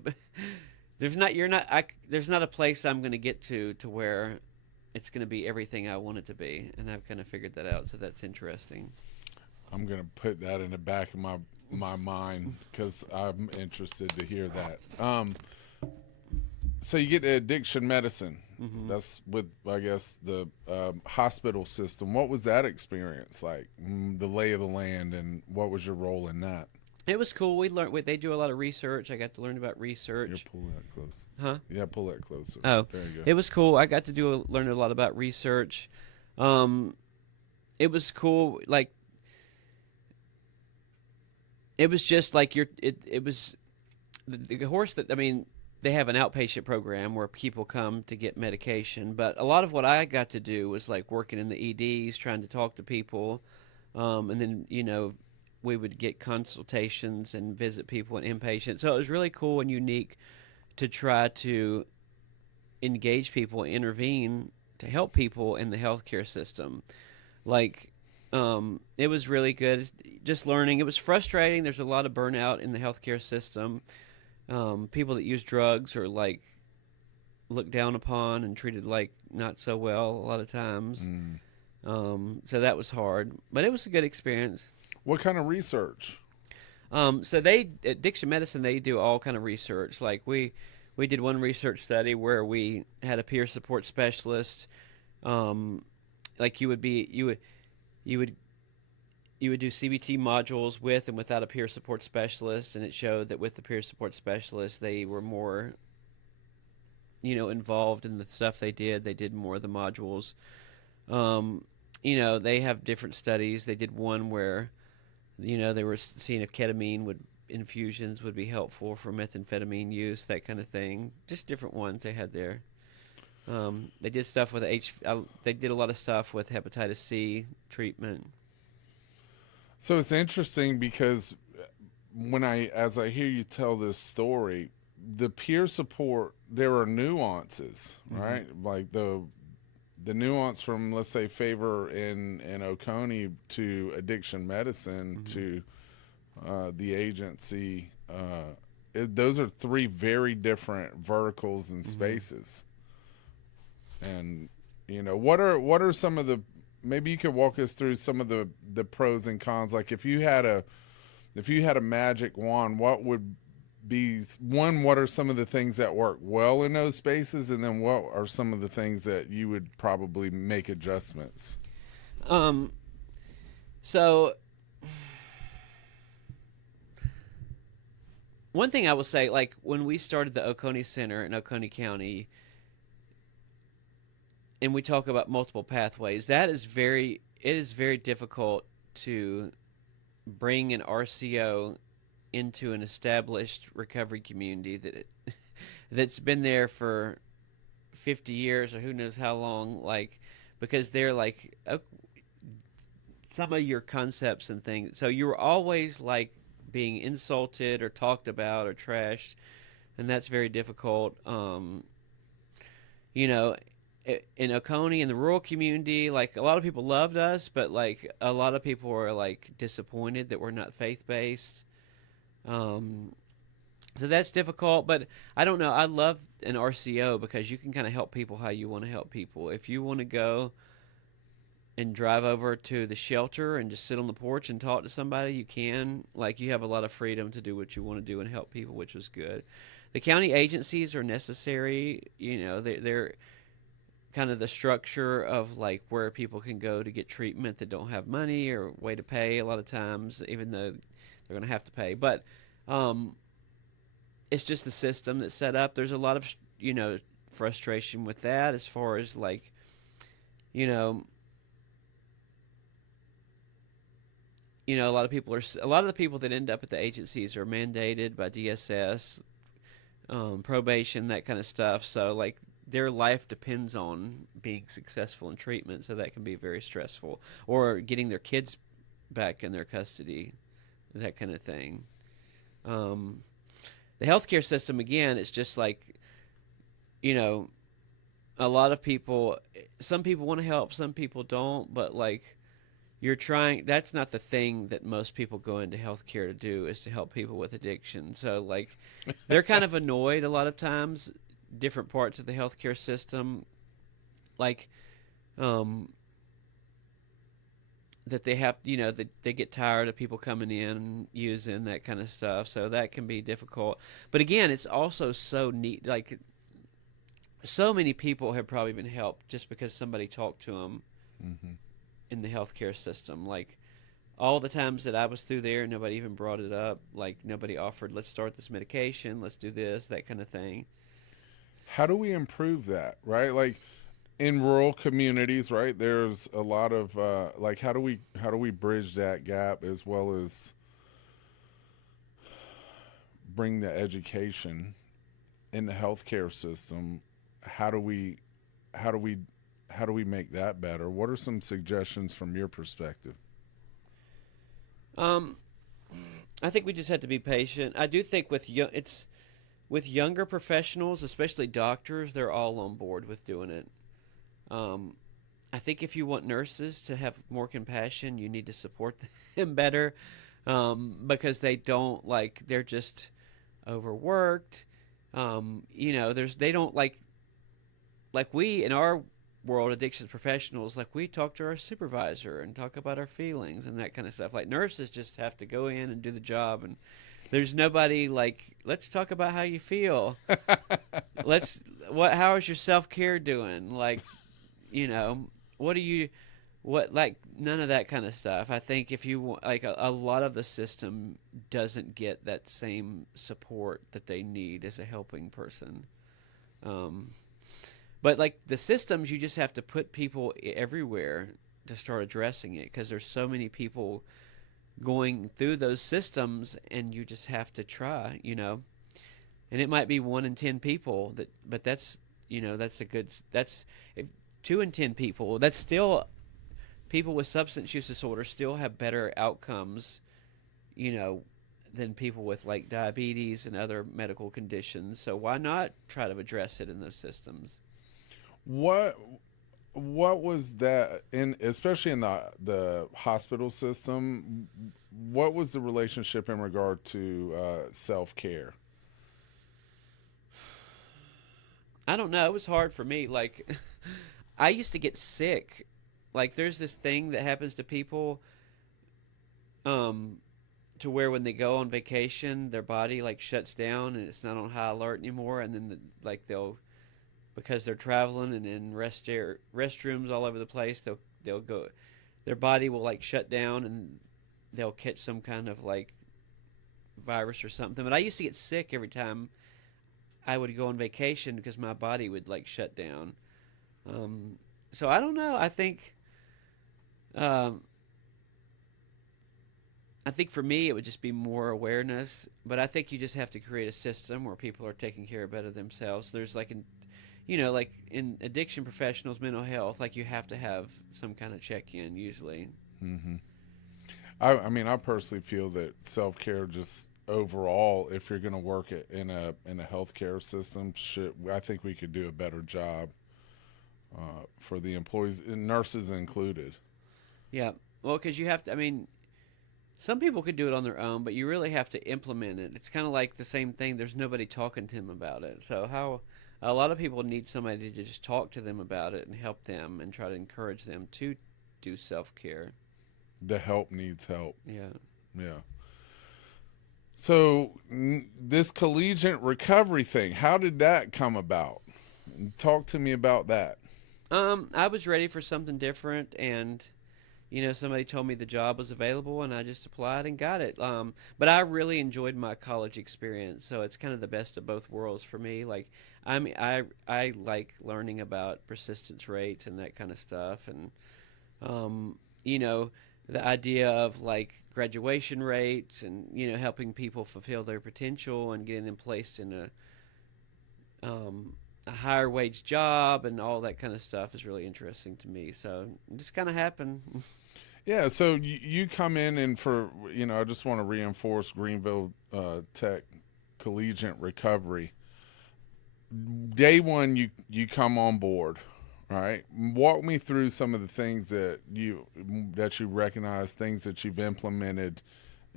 a place I'm going to get to where it's going to be everything I want it to be, and I've kind of figured that out. So that's interesting. I'm going to put that in the back of my mind, because I'm interested to hear that. So you get addiction medicine. Mm-hmm. That's with, I guess, the hospital system. What was that experience like? The lay of the land, and what was your role in that? It was cool. We learned. They do a lot of research. I got to learn about research. Here, pull that close. Huh? Yeah, pull that closer. Oh, there you go. It was cool. I got to learn a lot about research. It was cool. It was just it was the horse that, they have an outpatient program where people come to get medication, but a lot of what I got to do was working in the EDs, trying to talk to people, and then we would get consultations and visit people and inpatient. So it was really cool and unique to try to engage people, intervene to help people in the healthcare system. It was really good. Just learning. It was frustrating. There's a lot of burnout in the healthcare system. People that use drugs are like looked down upon and treated like not so well a lot of times. So that was hard, but it was a good experience. What kind of research? So they at Diction Medicine they do all kind of research. Like we did one research study where we had a peer support specialist. Like you would do CBT modules with and without a peer support specialist, and it showed that with the peer support specialist they were more involved in the stuff they did. They did more of the modules. They have different studies. They did one where they were seeing if ketamine infusions would be helpful for methamphetamine use, that kind of thing. Just different ones they had there. They did stuff with they did a lot of stuff with hepatitis C treatment. So it's interesting because as I hear you tell this story, the peer support, there are nuances, right? Like the nuance from, let's say, Favor in Oconee to Addiction Medicine to the agency. Those are three very different verticals and spaces. And what are some of the, maybe you could walk us through some of the pros and cons. Like if you had a magic wand, what would be what are some of the things that work well in those spaces, and then what are some of the things that you would probably make adjustments? So one thing I will say, like when we started the Oconee Center in Oconee County, and we talk about multiple pathways, it is very difficult to bring an RCO into an established recovery community that's been there for 50 years or who knows how long, like, because they're like some of your concepts and things. So you're always like being insulted or talked about or trashed, and that's very difficult. In Oconee, in the rural community, like a lot of people loved us, but like a lot of people were like disappointed that we're not faith-based. So that's difficult, but I don't know. I love an RCO because you can kind of help people how you want to help people. If you want to go and drive over to the shelter and just sit on the porch and talk to somebody, you can. Like, you have a lot of freedom to do what you want to do and help people, which was good. The county agencies are necessary. They're kind of the structure of like where people can go to get treatment that don't have money or way to pay a lot of times, even though they're going to have to pay. But it's just the system that's set up. There's a lot of frustration with that, as far as like a lot of the people that end up at the agencies are mandated by DSS, probation, that kind of stuff. So like their life depends on being successful in treatment, so that can be very stressful. Or getting their kids back in their custody, that kind of thing. The healthcare system, again, it's just like, a lot of people, some people want to help, some people don't, but like that's not the thing that most people go into healthcare to do, is to help people with addiction. So like they're kind of annoyed a lot of times, different parts of the healthcare system, like that they have, that they get tired of people coming in and using that kind of stuff. So that can be difficult. But again, it's also so neat. Like, so many people have probably been helped just because somebody talked to them in the healthcare system. Like, all the times that I was through there, nobody even brought it up. Like, nobody offered, let's start this medication, let's do this, that kind of thing. How do we improve that, right? Like, in rural communities, right, there's a lot of like, how do we bridge that gap, as well as bring the education in the healthcare system? How do we make that better? What are some suggestions from your perspective? I think we just have to be patient. I do think with younger professionals, especially doctors, they're all on board with doing it. I think if you want nurses to have more compassion, you need to support them better, because they don't they're just overworked. They don't like we in our world, addictions professionals, like we talk to our supervisor and talk about our feelings and that kind of stuff. Like nurses just have to go in and do the job, and there's nobody let's talk about how you feel. How is your self-care doing? What do you none of that kind of stuff. I think if you a lot of the system doesn't get that same support that they need as a helping person. But the systems, you just have to put people everywhere to start addressing it, because there's so many people going through those systems, and you just have to try, And it might be 1 in 10 people but that's if 2 in 10 people, that's still people with substance use disorder still have better outcomes, than people with diabetes and other medical conditions. So why not try to address it in those systems? What was that especially in the hospital system? What was the relationship in regard to self-care? I don't know. It was hard for me. I used to get sick. There's this thing that happens to people, to where when they go on vacation, their body shuts down and it's not on high alert anymore, and then they'll, because they're traveling and in restrooms all over the place, they'll go, their body will shut down and they'll catch some kind of virus or something. But I used to get sick every time I would go on vacation because my body would shut down. So I don't know. I think for me it would just be more awareness, but I think you just have to create a system where people are taking care of better themselves. There's in addiction professionals, mental health, you have to have some kind of check-in usually. Mm-hmm. I personally feel that self-care, just overall, if you're going to work in a healthcare system, I think we could do a better job for the employees, nurses included. Yeah, well, because you have to. Some people could do it on their own, but you really have to implement it. It's kind of like the same thing. There's nobody talking to them about it. So a lot of people need somebody to just talk to them about it and help them and try to encourage them to do self-care. The help needs help. Yeah. Yeah. So this collegiate recovery thing, how did that come about? Talk to me about that. I was ready for something different, and somebody told me the job was available, and I just applied and got it. But I really enjoyed my college experience, so it's kind of the best of both worlds for me. I like learning about persistence rates and that kind of stuff, and the idea of graduation rates and helping people fulfill their potential and getting them placed in a higher wage job and all that kind of stuff is really interesting to me. So it just kind of happened. Yeah, so you come in, and I just want to reinforce Greenville Tech Collegiate Recovery. Day one, you come on board. All right. Walk me through some of the things that you recognize, things that you've implemented,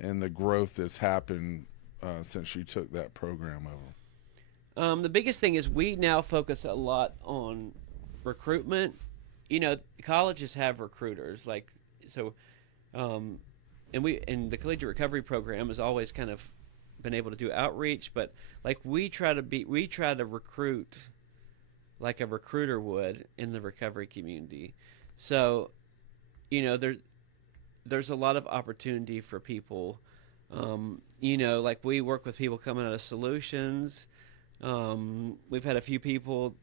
and the growth that's happened since you took that program over. The biggest thing is we now focus a lot on recruitment. Colleges have recruiters, and the Collegiate Recovery program has always kind of been able to do outreach, but we try to recruit like a recruiter would in the recovery community. So, there's a lot of opportunity for people. We work with people coming out of Solutions. We've had a few people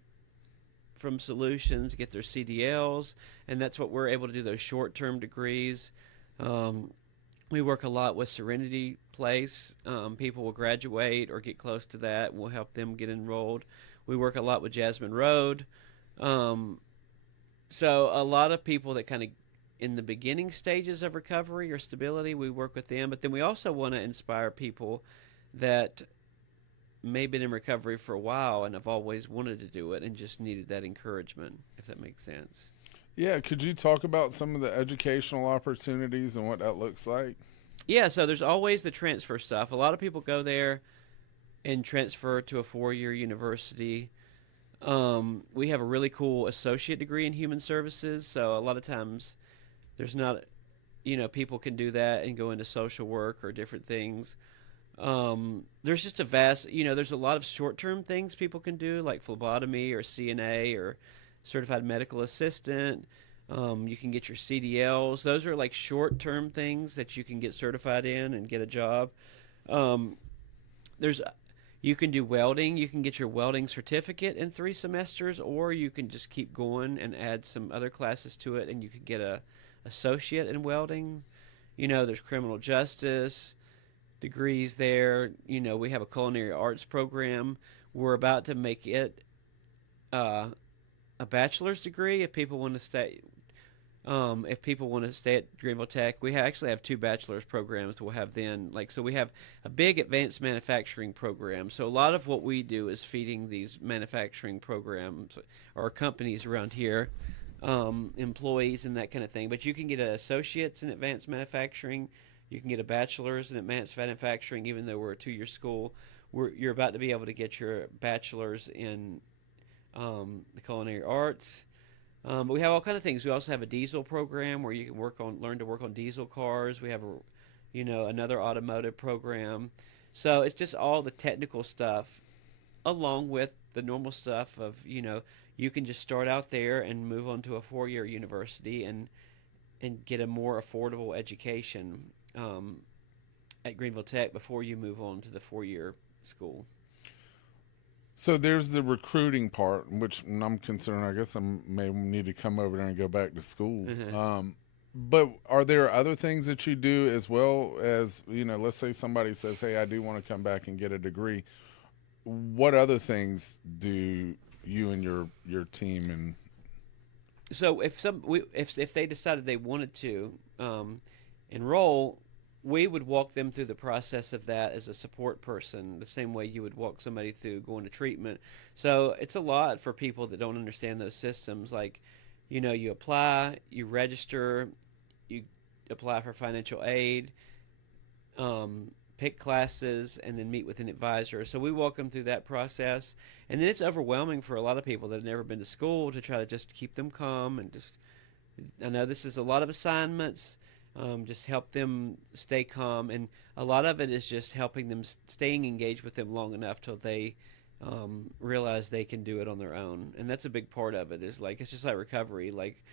from Solutions get their CDLs, and that's what we're able to do, those short-term degrees. We work a lot with Serenity Place. People will graduate or get close to that, and we'll help them get enrolled. We work a lot with Jasmine Road. So a lot of people that kind of in the beginning stages of recovery or stability, we work with them. But then we also want to inspire people that may have been in recovery for a while and have always wanted to do it and just needed that encouragement, if that makes sense. Yeah, could you talk about some of the educational opportunities and what that looks like? Yeah, so there's always the transfer stuff. A lot of people go there and transfer to a 4-year university. We have a really cool associate degree in human services, so a lot of times there's not, people can do that and go into social work or different things. There's just a vast, there's a lot of short-term things people can do, like phlebotomy or CNA or certified medical assistant. You can get your CDLs. Those are like short-term things that you can get certified in and get a job. Um, there's You can do welding. You can get your welding certificate in 3 semesters, or you can just keep going and add some other classes to it, and you can get a associate in welding. There's criminal justice degrees there. We have a culinary arts program. We're about to make it uh, a bachelor's degree if people want to stay. If people want to stay at Greenville Tech, we actually have 2 bachelor's programs. We'll have so we have a big advanced manufacturing program. So a lot of what we do is feeding these manufacturing programs or companies around here, employees and that kind of thing. But you can get an associate's in advanced manufacturing. You can get a bachelor's in advanced manufacturing, even though we're a 2-year school. You're about to be able to get your bachelor's in the culinary arts. But we have all kinds of things. We also have a diesel program where you can learn to work on diesel cars. We have another automotive program. So it's just all the technical stuff, along with the normal stuff of you can just start out there and move on to a 4-year university and get a more affordable education at Greenville Tech before you move on to the 4-year school. So there's the recruiting part, which I'm concerned. I guess I may need to come over there and go back to school. But are there other things that you do as well as, let's say somebody says, hey, I do want to come back and get a degree. What other things do you and your team and So if they decided they wanted to enroll, we would walk them through the process of that as a support person, the same way you would walk somebody through going to treatment. So it's a lot for people that don't understand those systems. Like, you apply, you register, you apply for financial aid, pick classes, and then meet with an advisor. So we walk them through that process. And then it's overwhelming for a lot of people that have never been to school to try to just keep them calm and just, I know this is a lot of assignments. Just help them stay calm, and a lot of it is just helping them staying engaged with them long enough till they realize they can do it on their own. And that's a big part of it. Is like it's just like recovery. Like,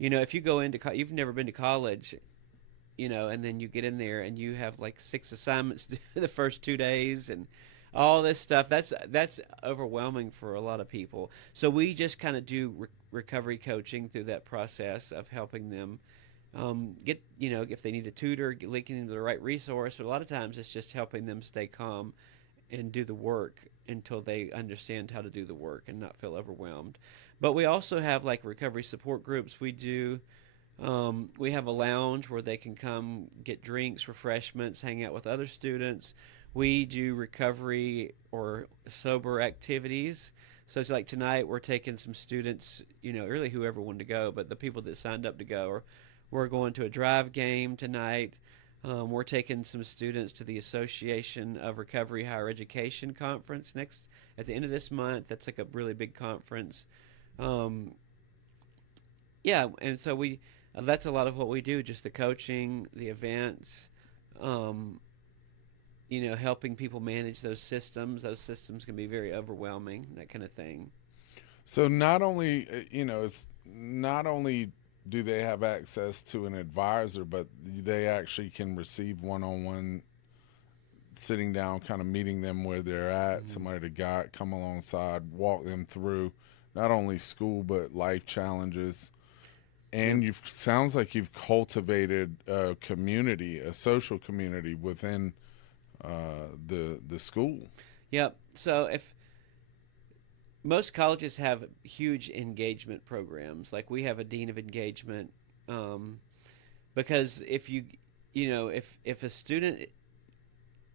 if you go into you've never been to college, and then you get in there and you have like 6 assignments the first 2 days and all this stuff. That's overwhelming for a lot of people. So we just kind of do recovery coaching through that process of helping them. Get if they need a tutor, linking them to the right resource, but a lot of times it's just helping them stay calm and do the work until they understand how to do the work and not feel overwhelmed. But we also have like recovery support groups. We have a lounge where they can come get drinks, refreshments, hang out with other students. We do recovery or sober activities. So it's like tonight we're taking some students, really whoever wanted to go, but the people that signed up to go we're going to a drive game tonight. We're taking some students to the Association of Recovery Higher Education conference at the end of this month. That's like a really big conference. And so that's a lot of what we do, just the coaching, the events, helping people manage those systems. Those systems can be very overwhelming, that kind of thing. So not only, it's not only do they have access to an advisor, but they actually can receive one-on-one sitting down, kind of meeting them where they're at, Mm-hmm. somebody to come alongside, walk them through not only school but life challenges. And sounds like you've cultivated a community, a social community within the school. Yep. So most colleges have huge engagement programs. Like we have a dean of engagement, because if a student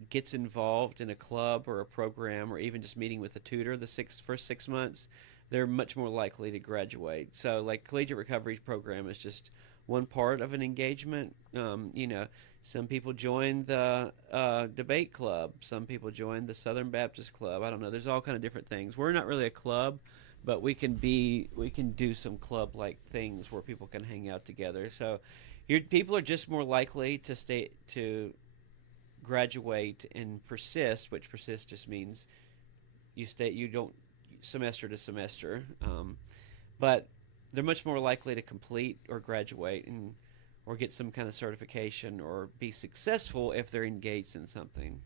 gets involved in a club or a program or even just meeting with a tutor the first 6 months, they're much more likely to graduate. So, like, collegiate recovery program is just one part of an engagement. Some people join the debate club. Some people join the Southern Baptist Club. I don't know. There's all kind of different things. We're not really a club, but we can do some club like things where people can hang out together. So, people are just more likely to graduate and persist, which persist just means you don't semester to semester, but they're much more likely to complete or graduate or get some kind of certification or be successful if they're engaged in something.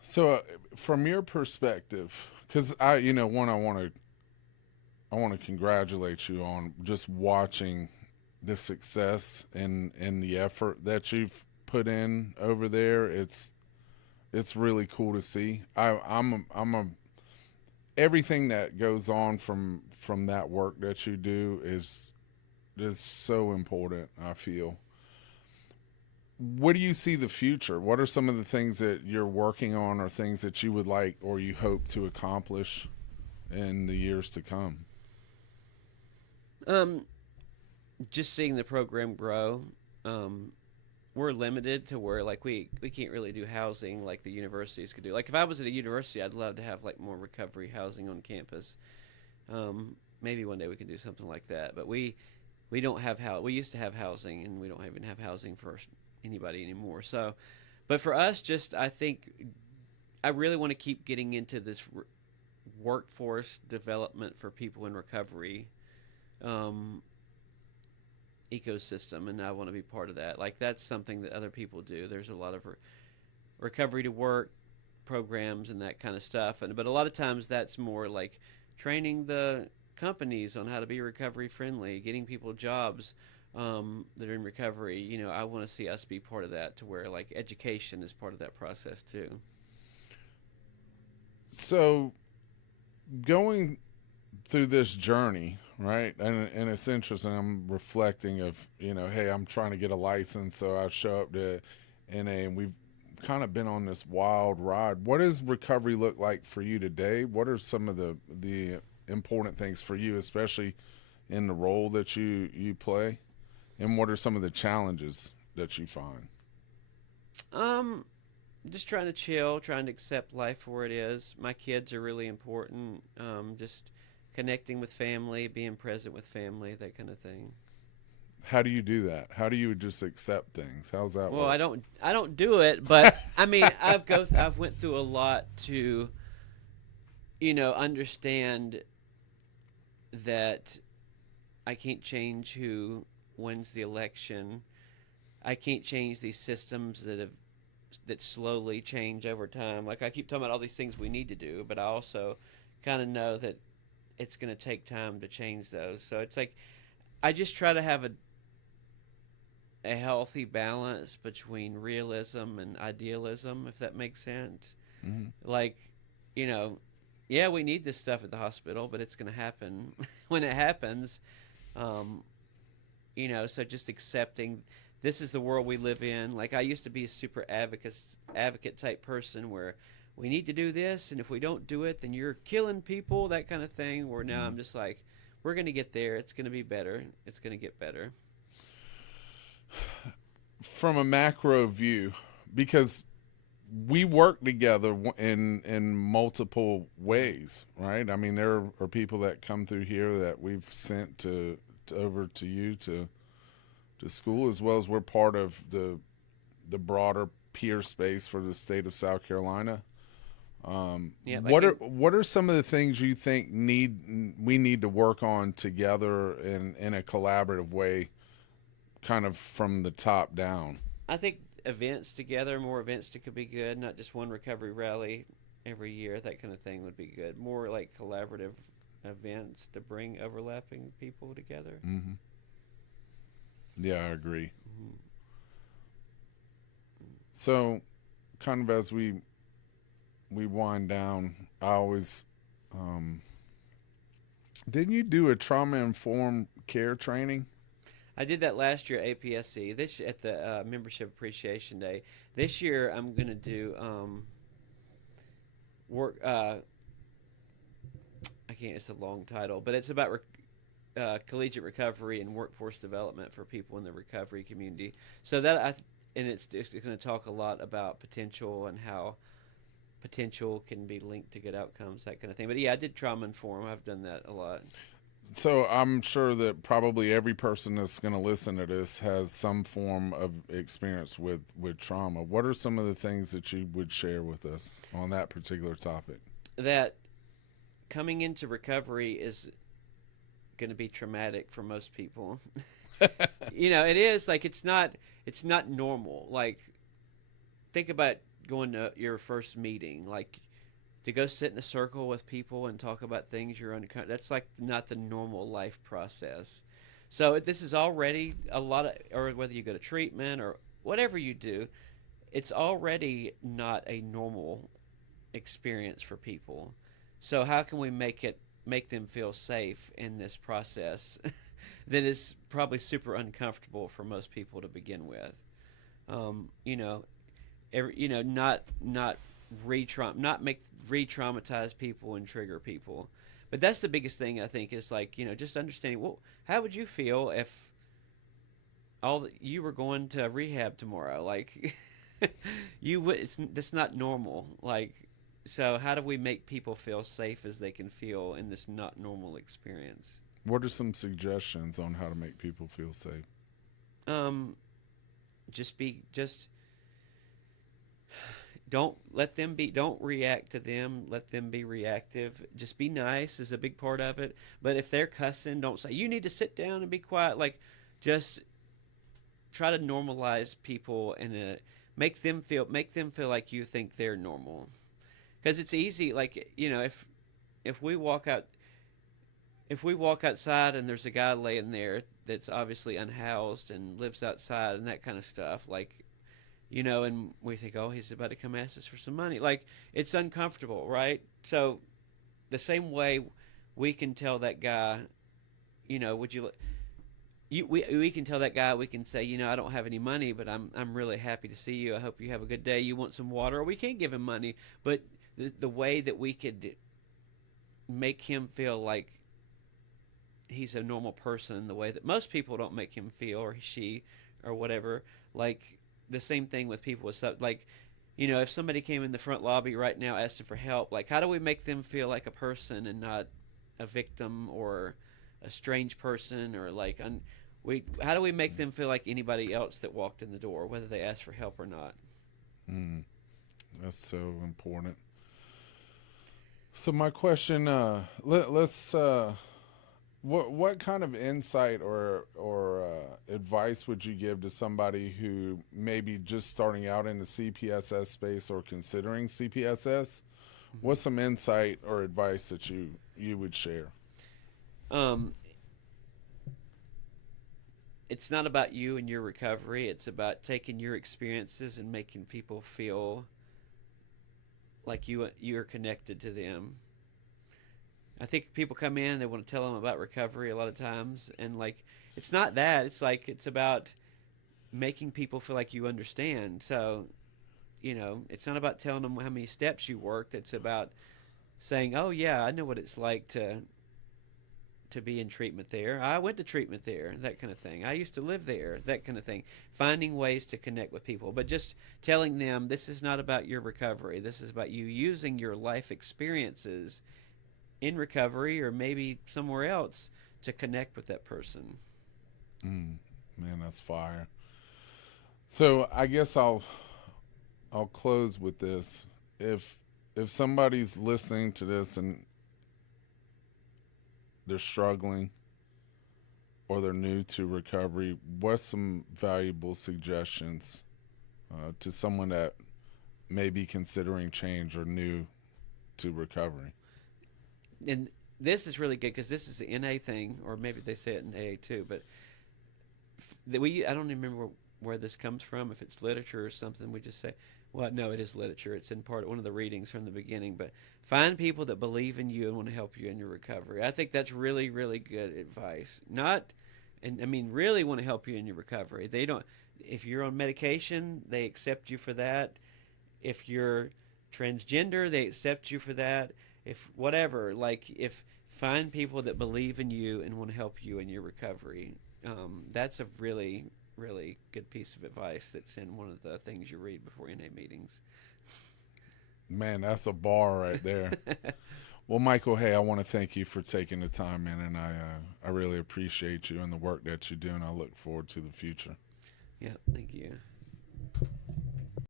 So, from your perspective, because I want to congratulate you on just watching the success and the effort that you've put in over there. It's really cool to see. Everything that goes on from that work that you do is so important, I feel. What do you see the future? What are some of the things that you're working on, or things that you would like or you hope to accomplish in the years to come? Just seeing the program grow. We're limited to where, like, we can't really do housing like the universities could do. Like, if I was at a university, I'd love to have like more recovery housing on campus. Maybe one day we can do something like that, but we don't have we used to have housing, and we don't even have housing for anybody anymore. So, but for us, just, I think I really want to keep getting into this workforce development for people in recovery ecosystem, and I want to be part of that. Like, that's something that other people do. There's a lot of recovery to work programs and that kind of stuff, but a lot of times that's more like training the companies on how to be recovery friendly, getting people jobs that are in recovery. I want to see us be part of that, to where, like, education is part of that process too. So, going through this journey, right? And it's interesting. I'm reflecting of, hey, I'm trying to get a license, so I show up to NA, and we've kind of been on this wild ride. What does recovery look like for you today? What are some of the important things for you, especially in the role that you play? And what are some of the challenges that you find? Just trying to chill, trying to accept life for where it is. My kids are really important. Just connecting with family, being present with family, that kind of thing. How do you do that? How do you just accept things? How's that Well, work? I don't do it, but I mean, I've went through a lot to, understand that I can't change who wins the election. I can't change these systems that slowly change over time. Like, I keep talking about all these things we need to do, but I also kind of know that it's going to take time to change those. So it's like, I just try to have a healthy balance between realism and idealism, if that makes sense. Mm-hmm. Like, yeah, we need this stuff at the hospital, but it's going to happen when it happens. So just accepting this is the world we live in. Like, I used to be a super advocate type person, where we need to do this, and if we don't do it, then you're killing people, that kind of thing. Where now I'm just like, we're going to get there. It's going to be better. It's going to get better. From a macro view, because we work together in multiple ways, right? I mean, there are people that come through here that we've sent over to you to school, as well as we're part of the broader peer space for the state of South Carolina. What are some of the things you think we need to work on together in a collaborative way, kind of from the top down? I think events together, more events could be good. Not just one recovery rally every year, that kind of thing would be good. More like collaborative events to bring overlapping people together. Mm-hmm. Yeah, I agree. Mm-hmm. So, kind of as we wind down, I always didn't you do a trauma-informed care training? I did that last year at APSC. This at the Membership Appreciation Day. This year I'm going to do work can't. It's a long title, but it's about collegiate recovery and workforce development for people in the recovery community. So and it's going to talk a lot about potential and how potential can be linked to good outcomes, that kind of thing. But yeah, I did trauma inform. I've done that a lot. So I'm sure that probably every person that's going to listen to this has some form of experience with trauma. What are some of the things that you would share with us on that particular topic? That coming into recovery is going to be traumatic for most people. It is like it's not normal. Like, think about going to your first meeting, like to go sit in a circle with people and talk about things you're uncomfortable. That's like not the normal life process. So this is already a lot of, or whether you go to treatment or whatever you do, it's already not a normal experience for people. So how can we make them feel safe in this process that is probably super uncomfortable for most people to begin with? Not make re-traumatize people and trigger people. But that's the biggest thing, I think, is like, just understanding, well, how would you feel if you were going to rehab tomorrow? Like, that's not normal. Like, so how do we make people feel safe as they can feel in this not normal experience? What are some suggestions on how to make people feel safe? Don't react to them. Let them be reactive. Just be nice is a big part of it. But if they're cussing, don't say, you need to sit down and be quiet. Like, just try to normalize people and make them feel like you think they're normal. Because it's easy, like, if we walk outside and there's a guy laying there that's obviously unhoused and lives outside and that kind of stuff, like, and we think, oh, he's about to come ask us for some money. Like, it's uncomfortable, right? So the same way we can tell that guy, we can tell that guy, we can say, I don't have any money, but I'm really happy to see you. I hope you have a good day. You want some water? Or we can't give him money. But the way that we could make him feel like he's a normal person, the way that most people don't make him feel, or she, or whatever, like, the same thing with people with stuff, like, if somebody came in the front lobby right now asking for help, like, how do we make them feel like a person and not a victim or a strange person, or like, how do we make them feel like anybody else that walked in the door, whether they asked for help or not? That's so important. So my question, let's what kind of insight or advice would you give to somebody who may be just starting out in the CPSS space or considering CPSS? What's some insight or advice that you would share? It's not about you and your recovery. It's about taking your experiences and making people feel like you're connected to them. I think people come in and they want to tell them about recovery a lot of times, and like, it's not that. It's like, it's about making people feel like you understand. So, it's not about telling them how many steps you worked. It's about saying, oh yeah, I know what it's like to be in treatment there. I went to treatment there, that kind of thing. I used to live there, that kind of thing. Finding ways to connect with people, but just telling them this is not about your recovery. This is about you using your life experiences in recovery or maybe somewhere else to connect with that person. Man, that's fire. So I guess I'll close with this. If somebody's listening to this and they're struggling or they're new to recovery, what's some valuable suggestions to someone that may be considering change or new to recovery? And this is really good because this is the NA thing, or maybe they say it in AA too, but I don't even remember where this comes from, if it's literature or something. We just say, well, no, it is literature. It's in one of the readings from the beginning, but find people that believe in you and want to help you in your recovery. I think that's really, really good advice. Really want to help you in your recovery. They don't, if you're on medication, they accept you for that. If you're transgender, they accept you for that. If whatever, like, if Find people that believe in you and want to help you in your recovery. That's a really, really good piece of advice that's in one of the things you read before NA meetings. Man, that's a bar right there. Well, Michael, hey, I want to thank you for taking the time, man, and I really appreciate you and the work that you do, and I look forward to the future. Yeah, thank you.